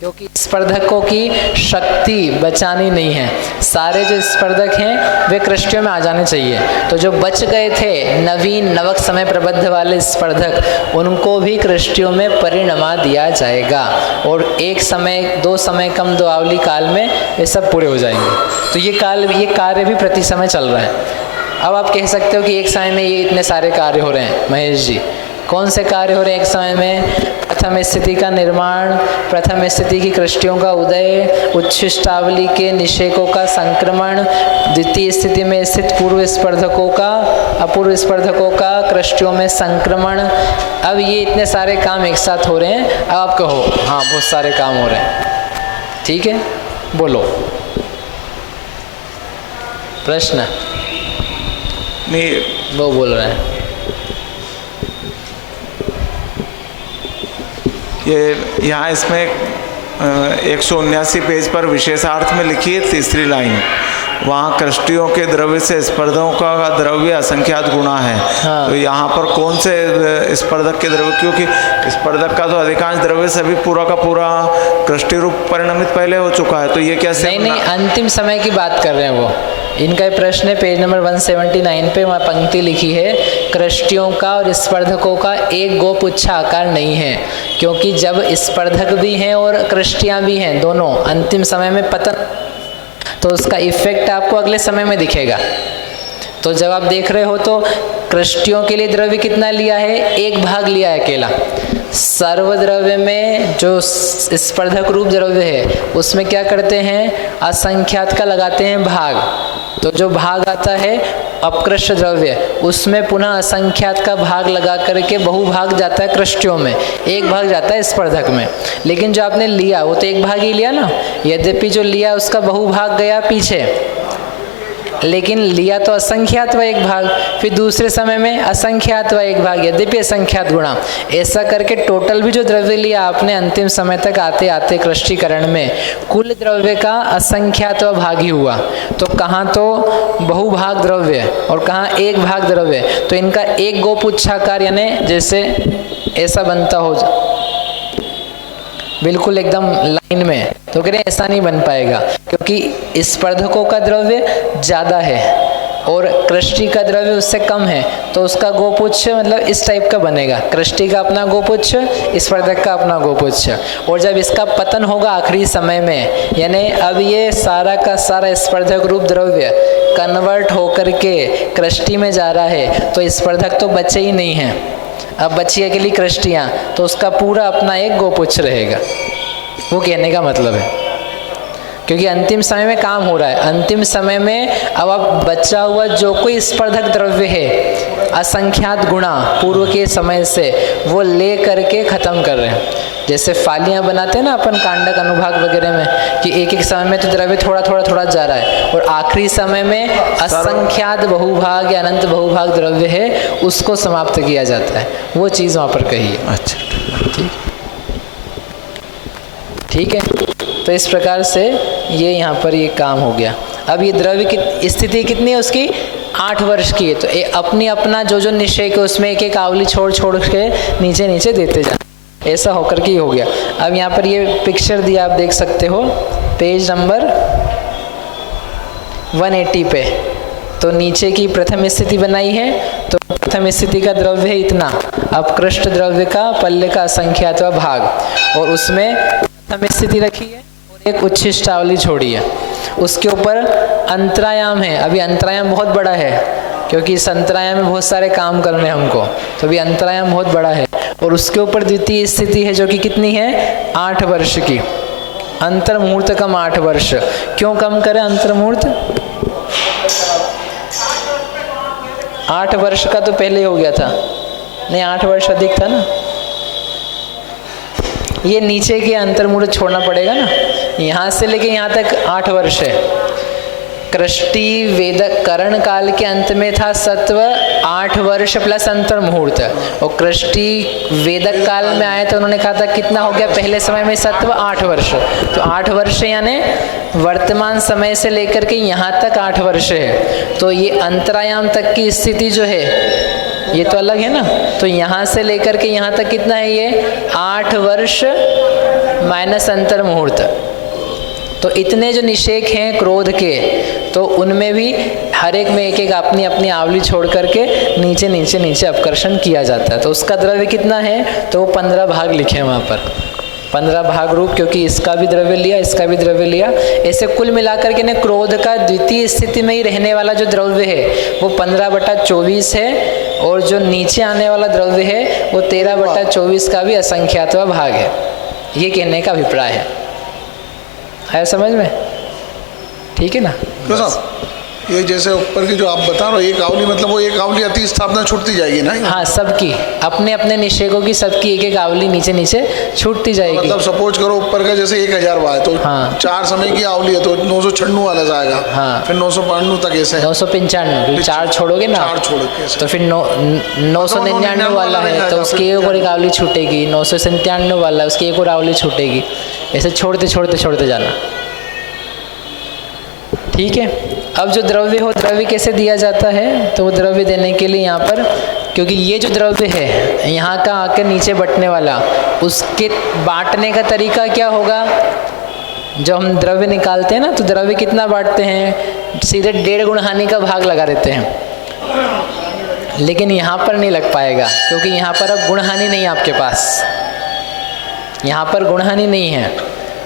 क्योंकि स्पर्धकों की शक्ति बचानी नहीं है। सारे जो स्पर्धक हैं वे कृष्टियों में आ जाने चाहिए। तो जो बच गए थे नवीन नवक समय प्रबद्ध वाले स्पर्धक, उनको भी कृष्टियों में परिणमा दिया जाएगा और एक समय, 2 समय कम 2 आवली काल में ये सब पूरे हो जाएंगे। तो ये कार्य भी प्रति समय चल रहा है। अब आप कह सकते हो कि एक समय में ये इतने सारे कार्य हो रहे हैं। महेश जी, कौन से कार्य हो रहे हैं एक समय में? प्रथम स्थिति का निर्माण, प्रथम स्थिति की कृष्टियों का उदय, उच्छिष्टावली के निषेकों का संक्रमण, द्वितीय स्थिति में स्थित पूर्व स्पर्धकों का, अपूर्व स्पर्धकों का कृष्टियों में संक्रमण। अब ये इतने सारे काम एक साथ हो रहे हैं। अब आप कहो हाँ बहुत सारे काम हो रहे हैं, ठीक है, बोलो प्रश्न। नहीं, वो बोल रहे हैं ये यहाँ इसमें 179 पेज पर विशेषार्थ में लिखी है तीसरी लाइन, वहाँ कृष्टियों के द्रव्य से स्पर्धकों का द्रव्य असंख्यात गुणा है। हाँ। तो यहाँ पर कौन से स्पर्धक के द्रव्य, क्योंकि स्पर्धक का तो अधिकांश द्रव्य सभी पूरा का पूरा कृष्टि रूप परिणमित पहले हो चुका है, तो ये कैसे? नहीं, अंतिम समय की बात कर रहे हैं वो। इनका ये प्रश्न है पेज नंबर 179 पे, वहाँ पंक्ति लिखी है, कृष्टियों का और स्पर्धकों का एक गोपुच्छा आकार नहीं है, क्योंकि जब स्पर्धक भी हैं और कृष्टियाँ भी हैं दोनों अंतिम समय में पतन, तो उसका इफेक्ट आपको अगले समय में दिखेगा। तो जब आप देख रहे हो तो कृष्टियों के लिए द्रव्य कितना लिया है? 1 भाग लिया है अकेला। सर्वद्रव्य में जो स्पर्धक रूप द्रव्य है उसमें क्या करते हैं? असंख्यात का लगाते हैं भाग। तो जो भाग आता है अपकृष्ट द्रव्य, उसमें पुनः असंख्यात का भाग लगा करके बहुभाग जाता है कृष्टियों में, 1 भाग जाता है स्पर्धक में। लेकिन जो आपने लिया वो तो 1 भाग ही लिया ना, यद्यपि जो लिया उसका बहुभाग गया पीछे, लेकिन लिया तो असंख्यात व 1 भाग, फिर दूसरे समय में असंख्यात व 1 भाग, यद्यपि असंख्यात गुणा। ऐसा करके टोटल भी जो द्रव्य लिया आपने अंतिम समय तक आते आते कृष्टिकरण में, कुल द्रव्य का असंख्यात व भाग ही हुआ। तो कहाँ तो बहुभाग द्रव्य और कहाँ 1 भाग द्रव्य, तो इनका एक गोपुच्छाकार यानी जैसे ऐसा बनता हो बिल्कुल एकदम लाइन में, तो कह रहे ऐसा नहीं बन पाएगा, क्योंकि स्पर्धकों का द्रव्य ज़्यादा है और कृष्टि का द्रव्य उससे कम है, तो उसका गोपुच्छ मतलब इस टाइप का बनेगा। कृष्टि का अपना गोपुच्छ, स्पर्धक का अपना गोपुच्छ। और जब इसका पतन होगा आखिरी समय में, यानी अब ये सारा का सारा स्पर्धक रूप द्रव्य कन्वर्ट होकर के कृष्टि में जा रहा है, तो स्पर्धक तो बचे ही नहीं हैं, अब बची अकेली कृष्टियाँ, तो उसका पूरा अपना एक गोपुच्छ रहेगा। वो कहने का मतलब है, क्योंकि अंतिम समय में काम हो रहा है। अंतिम समय में अब आप बचा हुआ जो कोई स्पर्धक द्रव्य है असंख्यात गुणा पूर्व के समय से, वो ले करके खत्म कर रहे हैं। जैसे फालियाँ बनाते हैं ना अपन कांडक अनुभाग वगैरह में, कि एक एक समय में तो द्रव्य थोड़ा थोड़ा जा रहा है और आखिरी समय में असंख्यात बहुभाग या अनंत बहुभाग द्रव्य है उसको समाप्त किया जाता है। वो चीज़ वहाँ पर कही है। अच्छा, ठीक। ठीक है। तो इस प्रकार से ये यहाँ पर ये काम हो गया। अब ये द्रव्य की स्थिति कितनी है उसकी, 8 वर्ष की है। तो अपनी अपना जो जो निश्चय के उसमें एक एक आवली छोड़ छोड़ के नीचे नीचे देते जाए, ऐसा होकर के हो गया। अब यहाँ पर ये पिक्चर दिया, आप देख सकते हो पेज नंबर 180 पे। तो नीचे की प्रथम स्थिति बनाई है, तो प्रथम स्थिति का द्रव्य है इतना, अपकृष्ट द्रव्य का पल्ले का असंख्यातवा भाग, और उसमें प्रथम स्थिति रखी है और एक उच्छिष्टावली छोड़ी है। उसके ऊपर अंतरायाम है। अभी अंतरायाम बहुत बड़ा है, क्योंकि इस अंतरायाम में बहुत सारे काम करने हैं हमको, तो अभी अंतरायाम बहुत बड़ा है। और उसके ऊपर द्वितीय स्थिति है जो कि कितनी है, 8 वर्ष की। अंतर मुहूर्त कम 8 वर्ष। क्यों कम करें अंतर मुहूर्त? 8 वर्ष का तो पहले हो गया था, नहीं 8 वर्ष अधिक था ना। ये नीचे के अंतर मुहूर्त छोड़ना पड़ेगा ना, यहाँ से लेके यहाँ तक 8 वर्ष है। कृष्टि वेदक करण काल के अंत में था सत्व 8 वर्ष प्लस अंतर मुहूर्त, और कृष्टि वेदक काल में आए तो उन्होंने कहा था कितना हो गया पहले समय में सत्व 8 वर्ष। तो 8 वर्ष यानी वर्तमान समय से लेकर के यहाँ तक 8 वर्ष है। तो ये अंतरायाम तक की स्थिति जो है ये तो अलग है ना। तो यहाँ से लेकर के यहाँ तक कितना है, ये 8 वर्ष माइनस अंतर मुहूर्त। तो इतने जो निषेक हैं क्रोध के, तो उनमें भी हर एक में एक एक अपनी अपनी आवली छोड़ करके नीचे नीचे नीचे अपकर्षण किया जाता है। तो उसका द्रव्य कितना है, तो 15 भाग लिखे हैं वहाँ पर, 15 भाग रूप, क्योंकि इसका भी द्रव्य लिया इसका भी द्रव्य लिया। ऐसे कुल मिलाकर के ना क्रोध का द्वितीय स्थिति में ही रहने वाला जो द्रव्य है वो 15/24 है, और जो नीचे आने वाला द्रव्य है वो 13/24 का भी असंख्यातवा भाग है। ये कहने का अभिप्राय है समझ में? ठीक है ना? तो साहब ये जैसे ऊपर की जो आप बता रहे हो एक आवली, मतलब वो एक आवली अति स्थापना छूटती जाएगी ना? हाँ, सबकी अपने अपने निषेकों की सबकी एक एक आवली नीचे नीचे छूटती जाएगी। मतलब सपोज करो ऊपर का जैसे 1000 है तो हाँ। 4 समय की आवली है तो 996 वाला जाएगा। हाँ। फिर 992 तक ऐसे 995, 4 छोड़ोगे ना, 4 छोड़ के तो फिर 999 वाला है तो उसकी एक और एक आवली छूटेगी, 997 वाला उसकी एक और आवली छूटेगी, ऐसे छोड़ते छोड़ते छोड़ते जाना। ठीक है। अब जो द्रव्य हो, द्रव्य कैसे दिया जाता है, तो वो द्रव्य देने के लिए यहाँ पर, क्योंकि ये जो द्रव्य है यहाँ का आकर नीचे बंटने वाला, उसके बांटने का तरीका क्या होगा? जब हम द्रव्य निकालते हैं ना, तो द्रव्य कितना बांटते हैं, सीधे 1.5 गुण हानि का भाग लगा देते हैं। लेकिन यहाँ पर नहीं लग पाएगा, क्योंकि यहाँ पर अब गुण हानि नहीं है आपके पास, यहाँ पर गुण हानि नहीं है,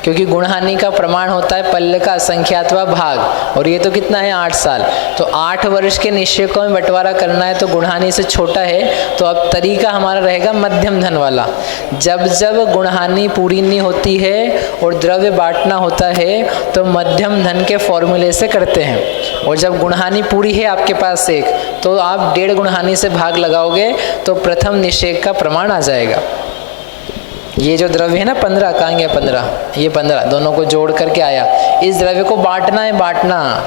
क्योंकि गुणहानि का प्रमाण होता है पल्ल का असंख्यातवा भाग, और ये तो कितना है 8 साल। तो 8 वर्ष के निश्चयकों में बंटवारा करना है तो गुणहानि से छोटा है, तो अब तरीका हमारा रहेगा मध्यम धन वाला। जब जब गुणहानि पूरी नहीं होती है और द्रव्य बांटना होता है तो मध्यम धन के फॉर्मूले से करते हैं, और जब गुणहानि पूरी है आपके पास एक, तो आप 1.5 गुणहानि से भाग लगाओगे तो प्रथम निषेक का प्रमाण आ जाएगा। ये जो द्रव्य है ना 15, कहाँ गया 15, ये 15 दोनों को जोड़ करके आया। इस द्रव्य को बांटना है, बांटना,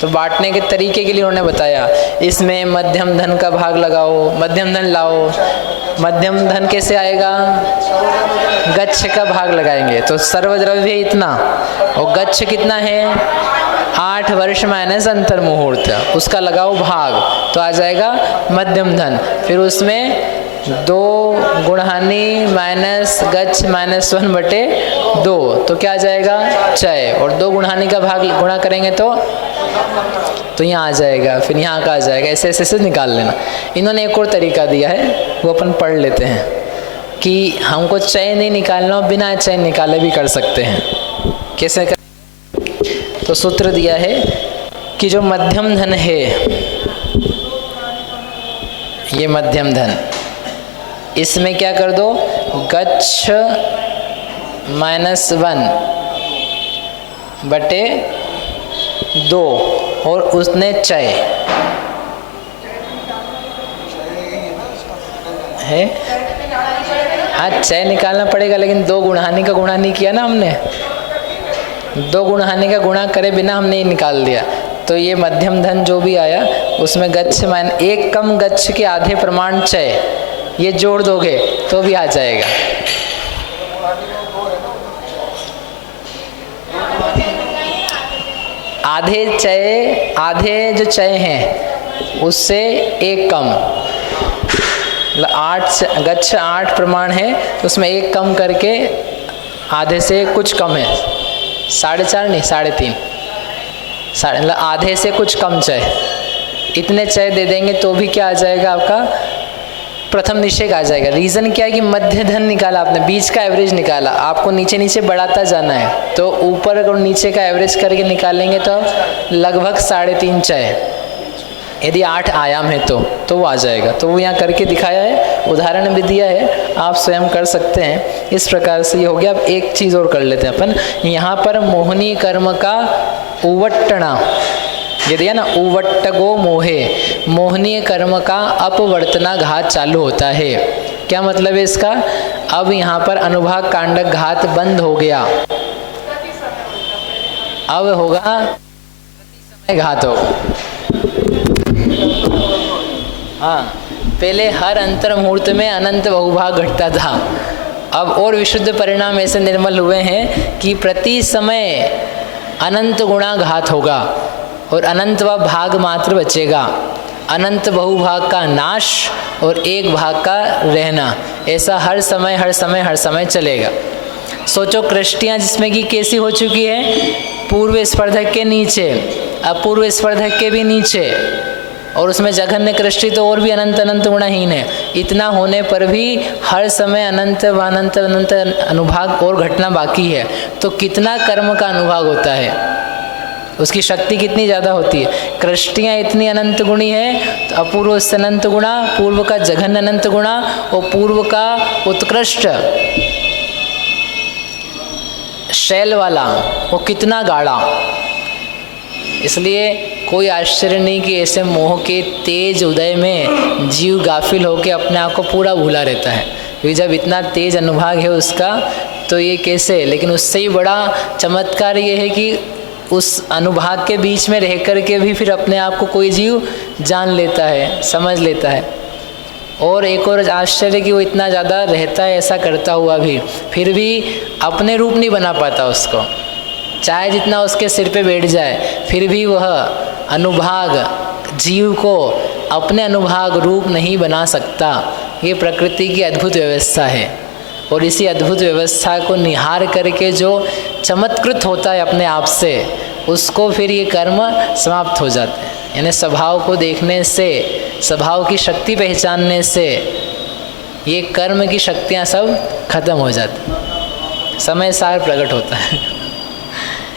तो बांटने के तरीके के लिए उन्होंने बताया, इसमें मध्यम धन का भाग लगाओ, मध्यम धन लाओ। मध्यम धन कैसे आएगा? गच्छ का भाग लगाएंगे, तो सर्वद्रव्य इतना, और गच्छ कितना है 8 वर्ष माइनस अंतर मुहूर्त, उसका लगाओ भाग, तो आ जाएगा मध्यम धन। फिर उसमें 2 गुणहानि माइनस गच्छ माइनस 1/2, तो क्या आ जाएगा चय, और 2 गुणहानि का भाग गुणा करेंगे तो यहाँ आ जाएगा, फिर यहाँ का आ जाएगा, ऐसे ऐसे से निकाल लेना। इन्होंने एक और तरीका दिया है, वो अपन पढ़ लेते हैं कि हमको चय नहीं निकालना, बिना चय निकाले भी कर सकते हैं। कैसे कर? तो सूत्र दिया है कि जो मध्यम धन है, ये मध्यम धन, इसमें क्या कर दो, गच्छ -1/2 और उसने चय है। हाँ, चय निकालना पड़ेगा, लेकिन 2 गुणहानि का गुणा नहीं किया ना हमने, 2 गुणहानि का गुणा करे बिना हमने निकाल दिया। तो ये मध्यम धन जो भी आया उसमें गच्छ एक कम गच्छ के आधे प्रमाण चय, ये जोड़ दोगे तो भी आ जाएगा। आधे जो चय हैं उससे एक कम, 8 प्रमाण है तो उसमें एक कम करके आधे से कुछ कम है, 4.5 नहीं 3.5, मतलब आधे से कुछ कम चय, इतने चय दे देंगे तो भी क्या आ जाएगा आपका प्रथम निषेक आ जाएगा। रीज़न क्या है कि मध्य धन निकाला आपने, बीच का एवरेज निकाला, आपको नीचे नीचे बढ़ाता जाना है तो ऊपर और नीचे का एवरेज करके निकालेंगे तो लगभग 3.5 चय, यदि 8 आयाम है तो वो आ जाएगा। तो वो यहाँ करके दिखाया है, उदाहरण भी दिया है, आप स्वयं कर सकते हैं। इस प्रकार से ये हो गया। अब एक चीज़ और कर लेते हैं अपन, यहाँ पर मोहनी कर्म का उवट्टना ये दिया ना, उवट्टगो मोहे, मोहनीय कर्म का अपवर्तना घात चालू होता है। क्या मतलब है इसका? अब यहाँ पर अनुभाग कांडक घात बंद हो गया, अब होगा घात होगा। हाँ, पहले हर अंतर मुहूर्त में अनंत बहुभाग घटता था, अब और विशुद्ध परिणाम ऐसे निर्मल हुए हैं कि प्रति समय अनंत गुणा घात होगा और अनंत व भाग मात्र बचेगा। अनंत बहुभाग का नाश और एक भाग का रहना, ऐसा हर समय चलेगा। सोचो कृष्टियाँ जिसमें कि कैसी हो चुकी है, पूर्व स्पर्धक के नीचे, अपूर्व स्पर्धक के भी नीचे, और उसमें जघन्य कृष्टि तो और भी अनंत गुणाहीन है। इतना होने पर भी हर समय अनंत अनुभाग और घटना बाकी है, तो कितना कर्म का अनुभाग होता है, उसकी शक्ति कितनी ज़्यादा होती है। कृष्टियाँ इतनी अनंत गुणी है तो अपूर्व से अनंत गुणा, पूर्व का जघन्य अनंत गुणा और पूर्व का उत्कृष्ट शैल वाला वो कितना गाढ़ा। इसलिए कोई आश्चर्य नहीं कि ऐसे मोह के तेज उदय में जीव गाफिल होकर अपने आप को पूरा भूला रहता है, क्योंकि जब इतना तेज अनुभाग है उसका तो ये कैसे। लेकिन उससे ही बड़ा चमत्कार ये है कि उस अनुभाग के बीच में रह कर के भी फिर अपने आप को कोई जीव जान लेता है, समझ लेता है। और एक और आश्चर्य कि वो इतना ज़्यादा रहता है ऐसा करता हुआ भी फिर भी अपने रूप नहीं बना पाता उसको, चाहे जितना उसके सिर पे बैठ जाए फिर भी वह अनुभाग जीव को अपने अनुभाग रूप नहीं बना सकता। ये प्रकृति की अद्भुत व्यवस्था है, और इसी अद्भुत व्यवस्था को निहार करके जो चमत्कृत होता है अपने आप से, उसको फिर ये कर्म समाप्त हो जाते हैं। यानी स्वभाव को देखने से, स्वभाव की शक्ति पहचानने से ये कर्म की शक्तियाँ सब खत्म हो जाती, समय सार प्रकट होता है।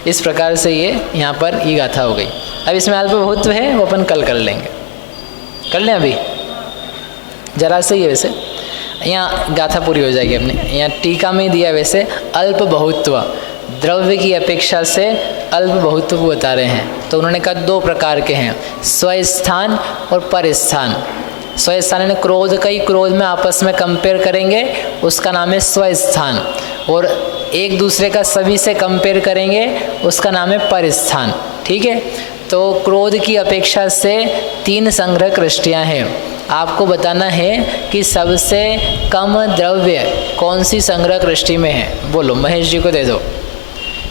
इस प्रकार से ये यहाँ पर ये गाथा हो गई। अब इसमें अल्पभूत्व है, वो अपन कल कर लेंगे, कर लें अभी जरा से ही है। वैसे यहाँ गाथा पूरी हो जाएगी अपनी, यहाँ टीका में दिया वैसे अल्प बहुत्व, द्रव्य की अपेक्षा से अल्प बहुत्व बता रहे हैं। तो उन्होंने कहा 2 प्रकार के हैं, स्वस्थान और परस्थान। स्वस्थान यानी क्रोध का ही क्रोध में आपस में कंपेयर करेंगे, उसका नाम है स्वस्थान, और एक दूसरे का सभी से कंपेयर करेंगे, उसका नाम है परस्थान। ठीक है, तो क्रोध की अपेक्षा से 3 संग्रह कृष्टियाँ हैं। आपको बताना है कि सबसे कम द्रव्य कौन सी संग्रह कृष्टि में है, बोलो, महेश जी को दे दो।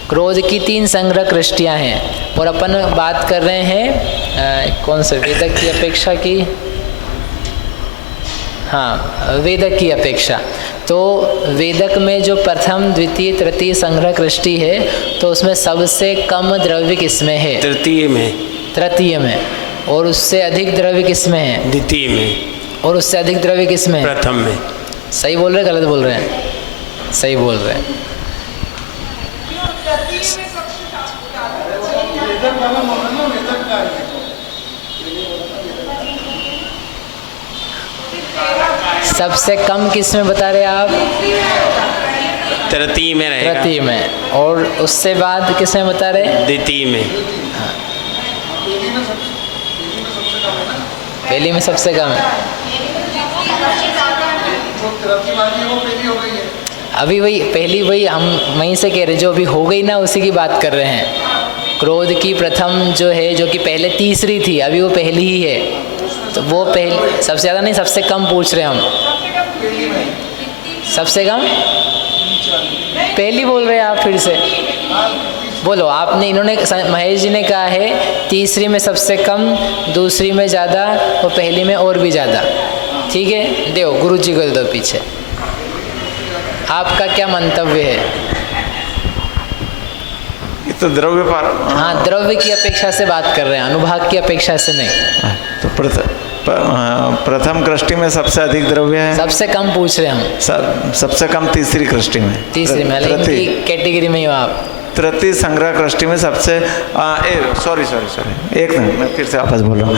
क्रोध की 3 संग्रह कृष्टियाँ हैं, और अपन बात कर रहे हैं कौन से वेदक की अपेक्षा की, हाँ वेदक की अपेक्षा। तो वेदक में जो प्रथम द्वितीय तृतीय संग्रह कृष्टि है, तो उसमें सबसे कम द्रव्य किसमें है? तृतीय में। और उससे अधिक द्रव्य किसमें है? द्वितीय में। और उससे अधिक द्रव्य किसमें है? प्रथम में। सही बोल रहे हैं, गलत बोल रहे हैं? सही बोल रहे हैं। सबसे कम किस में बता रहे आप? तृतीय में रहेगा। तृतीय में। और उससे बाद किस में बता रहे? द्वितीय में। हाँ, पहली में सबसे कम है। अभी वही पहली वही हम वहीं से कह रहे, जो अभी हो गई ना उसी की बात कर रहे हैं। क्रोध की प्रथम जो है, जो कि पहले तीसरी थी, अभी वो पहली ही है, तो वो पहली सबसे ज़्यादा नहीं, सबसे कम पूछ रहे हम। सबसे कम पहली बोल रहे हैं आप फिर से? बोलो आपने, इन्होंने महेश जी ने कहा है तीसरी में सबसे कम, दूसरी में ज़्यादा और पहली में और भी ज़्यादा। ठीक है, दो गुरु जी को दो पीछे। आपका क्या मंतव्य है? ये तो द्रव्य पर, हाँ, द्रव्य की अपेक्षा से बात कर रहे हैं, अनुभाग की अपेक्षा से नहीं। तो प्रथम कृष्टि में सबसे अधिक द्रव्य है, सबसे कम पूछ रहे हैं हम। सबसे कम तीसरी कृष्टि में, तीसरी में, इनकी कैटेगरी में ही हो आप। तृतीय संग्रह कृष्टि में सबसे सॉरी एक मिनट, मैं फिर से वापस बोल रहा हूँ।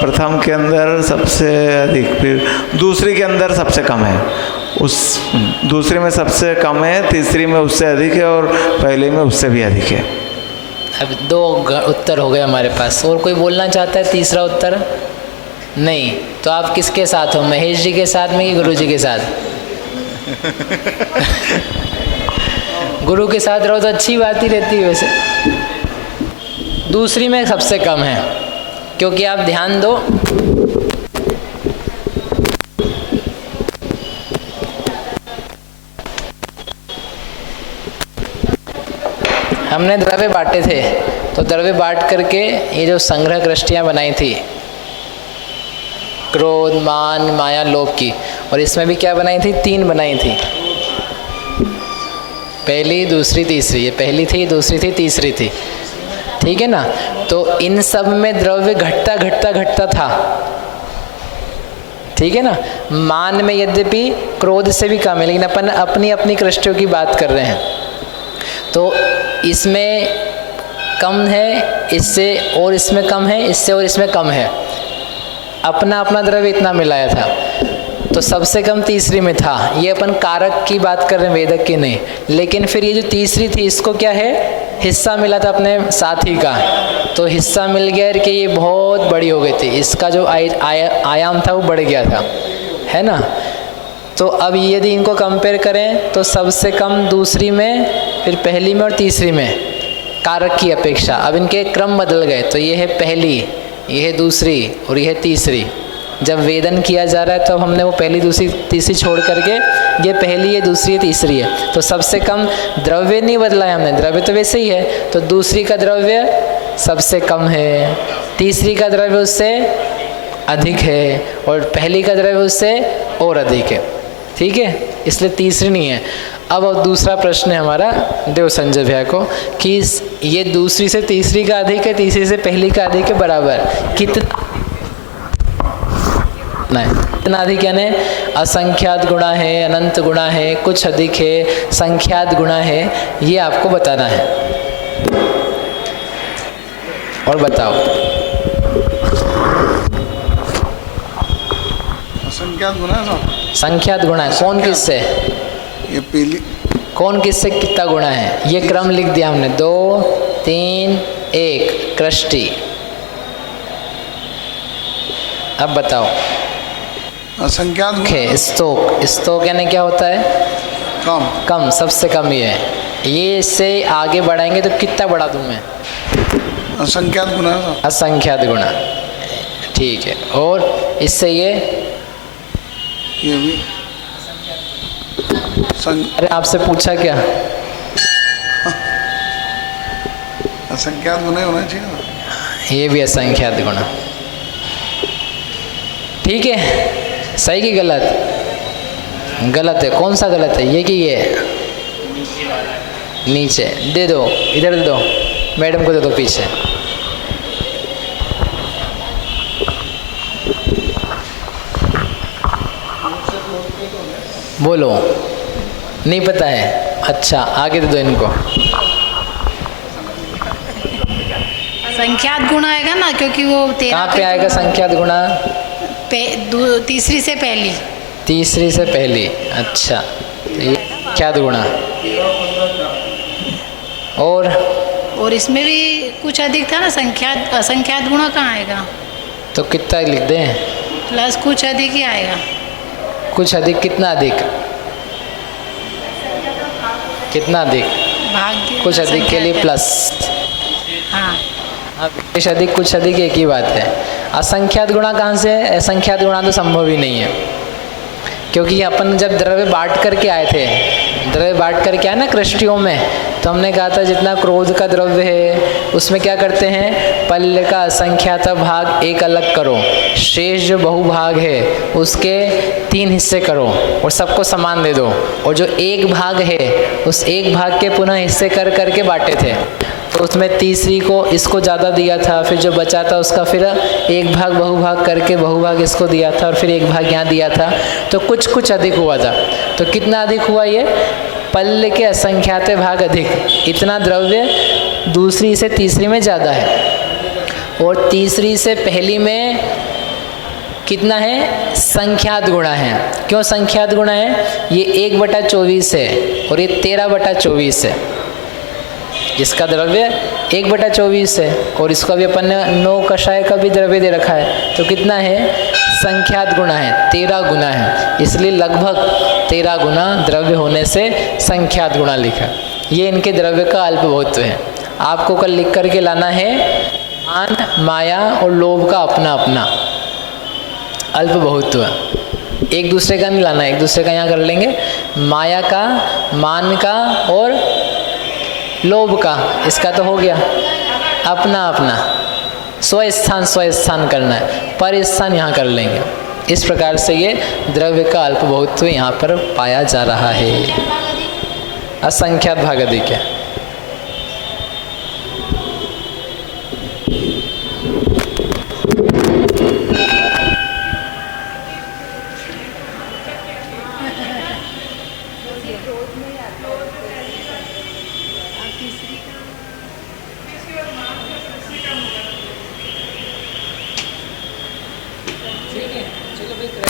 प्रथम के अंदर सबसे अधिक, फिर दूसरी के अंदर सबसे कम है, उस दूसरी में सबसे कम है, तीसरी में उससे अधिक है और पहले में उससे भी अधिक है। अब दो उत्तर हो गए हमारे पास। और कोई बोलना चाहता है तीसरा उत्तर? नहीं। तो आप किसके साथ हो, महेश जी के साथ में कि गुरु जी के साथ? गुरु के साथ रहो तो अच्छी बात ही रहती है। वैसे दूसरी में सबसे कम है, क्योंकि आप ध्यान दो, हमने द्रव्य बांटे थे, तो द्रव्य बांट करके ये जो संग्रह कृष्टियाँ बनाई थी, क्रोध, मान, माया, लोभ की, और इसमें भी क्या बनाई थी? 3 बनाई थी, पहली, दूसरी, तीसरी। ये पहली थी, दूसरी थी, तीसरी थी। ठीक है ना? तो इन सब में द्रव्य घटता घटता घटता था। ठीक है ना? मान में यद्यपि क्रोध से भी कम है, लेकिन अपन अपनी अपनी कृष्टियों की बात कर रहे हैं, तो इसमें कम है, इससे और इसमें कम है, इससे और इसमें कम है। अपना अपना द्रव्य इतना मिलाया था, तो सबसे कम तीसरी में था। ये अपन कारक की बात कर रहे हैं, वेदक की नहीं। लेकिन फिर ये जो तीसरी थी, इसको क्या है? हिस्सा मिला था अपने साथी का, तो हिस्सा मिल गया कि ये बहुत बड़ी हो गई थी, इसका जो आयाम था वो बढ़ गया था, है ना? तो अब यदि इनको कंपेयर करें तो सबसे कम दूसरी में, फिर पहली में और तीसरी में, कारक की अपेक्षा। अब इनके क्रम बदल गए, तो ये है पहली, ये है दूसरी और ये है तीसरी। जब वेदन किया जा रहा है तो हमने वो पहली, दूसरी, तीसरी छोड़ करके ये पहली है, दूसरी है, तीसरी है। तो सबसे कम द्रव्य नहीं बदला है हमने, द्रव्य तो वैसे ही है। तो दूसरी का द्रव्य सबसे कम है, तीसरी का द्रव्य उससे अधिक है, और पहली का द्रव्य उससे और अधिक है। ठीक है, इसलिए तीसरी नहीं है। अब दूसरा प्रश्न है हमारा देव संजय भैया को कि ये दूसरी से तीसरी का अधिक है, तीसरी से पहली का अधिक है, बराबर कितना अधिक? यानी असंख्यात गुणा है, अनंत गुणा है, कुछ अधिक है, संख्यात गुणा है, ये आपको बताना है। और बताओ। असंख्यात गुना है साहब? संख्यात गुणा है। कौन किससे? ये पहली कौन किससे कितना गुणा है? ये क्रम लिख दिया हमने, 2, 3, 1 कृष्टि। अब बताओ। असंख्यात है स्तोक। स्तोक यानी क्या होता है? कम। कम, सबसे कम ही है। ये इससे आगे बढ़ाएंगे तो कितना बढ़ा दूं मैं? असंख्यात गुना है साहब? असंख्यात गुणा। ठीक है, और इससे ये भी अरे आपसे पूछा क्या? असंख्यात गुना होना चाहिए ना? ये भी असंख्यात गुणा। ठीक है, सही कि गलत? गलत है। कौन सा गलत है, ये कि ये? नीचे दे दो, इधर दे दो, मैडम को दे दो पीछे। बोलो, नहीं पता है? अच्छा, आगे दे दो इनको। संख्यात गुण आएगा ना, क्योंकि वो 13 कहाँ पे आएगा संख्यात गुणा? तीसरी से पहली। तीसरी से पहली। अच्छा, ये संख्यात गुणा। और इसमें भी कुछ अधिक था ना, संख्यात असंख्यात गुणा कहाँ आएगा? तो कितना लिख दें? प्लस कुछ अधिक ही आएगा। कुछ अधिक? कितना अधिक? कितना अधिक? भाग्य कुछ अधिक के लिए प्लस। हाँ, अब कुछ अधिक, कुछ अधिक एक ही बात है। असंख्यात गुणा कहाँ से है? असंख्यात गुणा तो संभव ही नहीं है, क्योंकि अपन जब द्रव्य बांट करके आए थे, द्रव्य बांट करके आए ना कृष्टियों में, तो हमने कहा था जितना क्रोध का द्रव्य है उसमें क्या करते हैं, पल्ल का असंख्यात भाग एक अलग करो, शेष जो बहुभाग है उसके 3 हिस्से करो और सबको समान दे दो, और जो एक भाग है उस एक भाग के पुनः हिस्से कर करके बांटे थे। तो उसमें तीसरी को इसको ज़्यादा दिया था, फिर जो बचा था उसका फिर एक भाग बहुभाग करके बहुभाग इसको दिया था और फिर एक भाग यहाँ दिया था। तो कुछ कुछ अधिक हुआ था। तो कितना अधिक हुआ, ये पल्ल के असंख्यात भाग अधिक, इतना द्रव्य दूसरी से तीसरी में ज़्यादा है और तीसरी से पहली में कितना है, संख्यात गुणा है। क्यों संख्यात गुणा है, ये 1/24 है और ये 13/24 है। इसका द्रव्य 1/24 है और इसका भी अपन ने 9 कषाय का भी द्रव्य दे रखा है। तो कितना है, संख्यात गुणा है, 13 गुना है, इसलिए लगभग 13 गुना द्रव्य होने से संख्यात गुणा लिखा। ये इनके द्रव्य का अल्प बहुत्व है। आपको कल लिख करके लाना है मान, माया और लोभ का अपना अपना अल्प बहुत्व, एक दूसरे का नहीं लाना, एक दूसरे का यहाँ कर लेंगे। माया का, मान का और लोभ का, इसका तो हो गया अपना अपना, स्वस्थान करना है, पर स्थान यहाँ कर लेंगे। इस प्रकार से ये द्रव्य का अल्प बहुत्व यहाँ पर पाया जा रहा है। असंख्यात भाग अधिक है।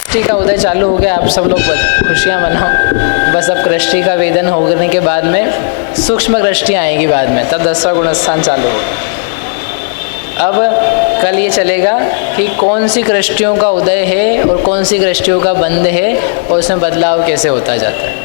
कृष्टि का उदय चालू हो गया। आप सब लोग खुशियाँ मनाओ। बस अब कृष्टि का वेदन होने के बाद में सूक्ष्म कृष्टियाँ आएंगी बाद में, तब 10वां गुणस्थान चालू होगा। अब कल ये चलेगा कि कौन सी कृष्टियों का उदय है और कौन सी कृष्टियों का बंद है और उसमें बदलाव कैसे होता जाता है।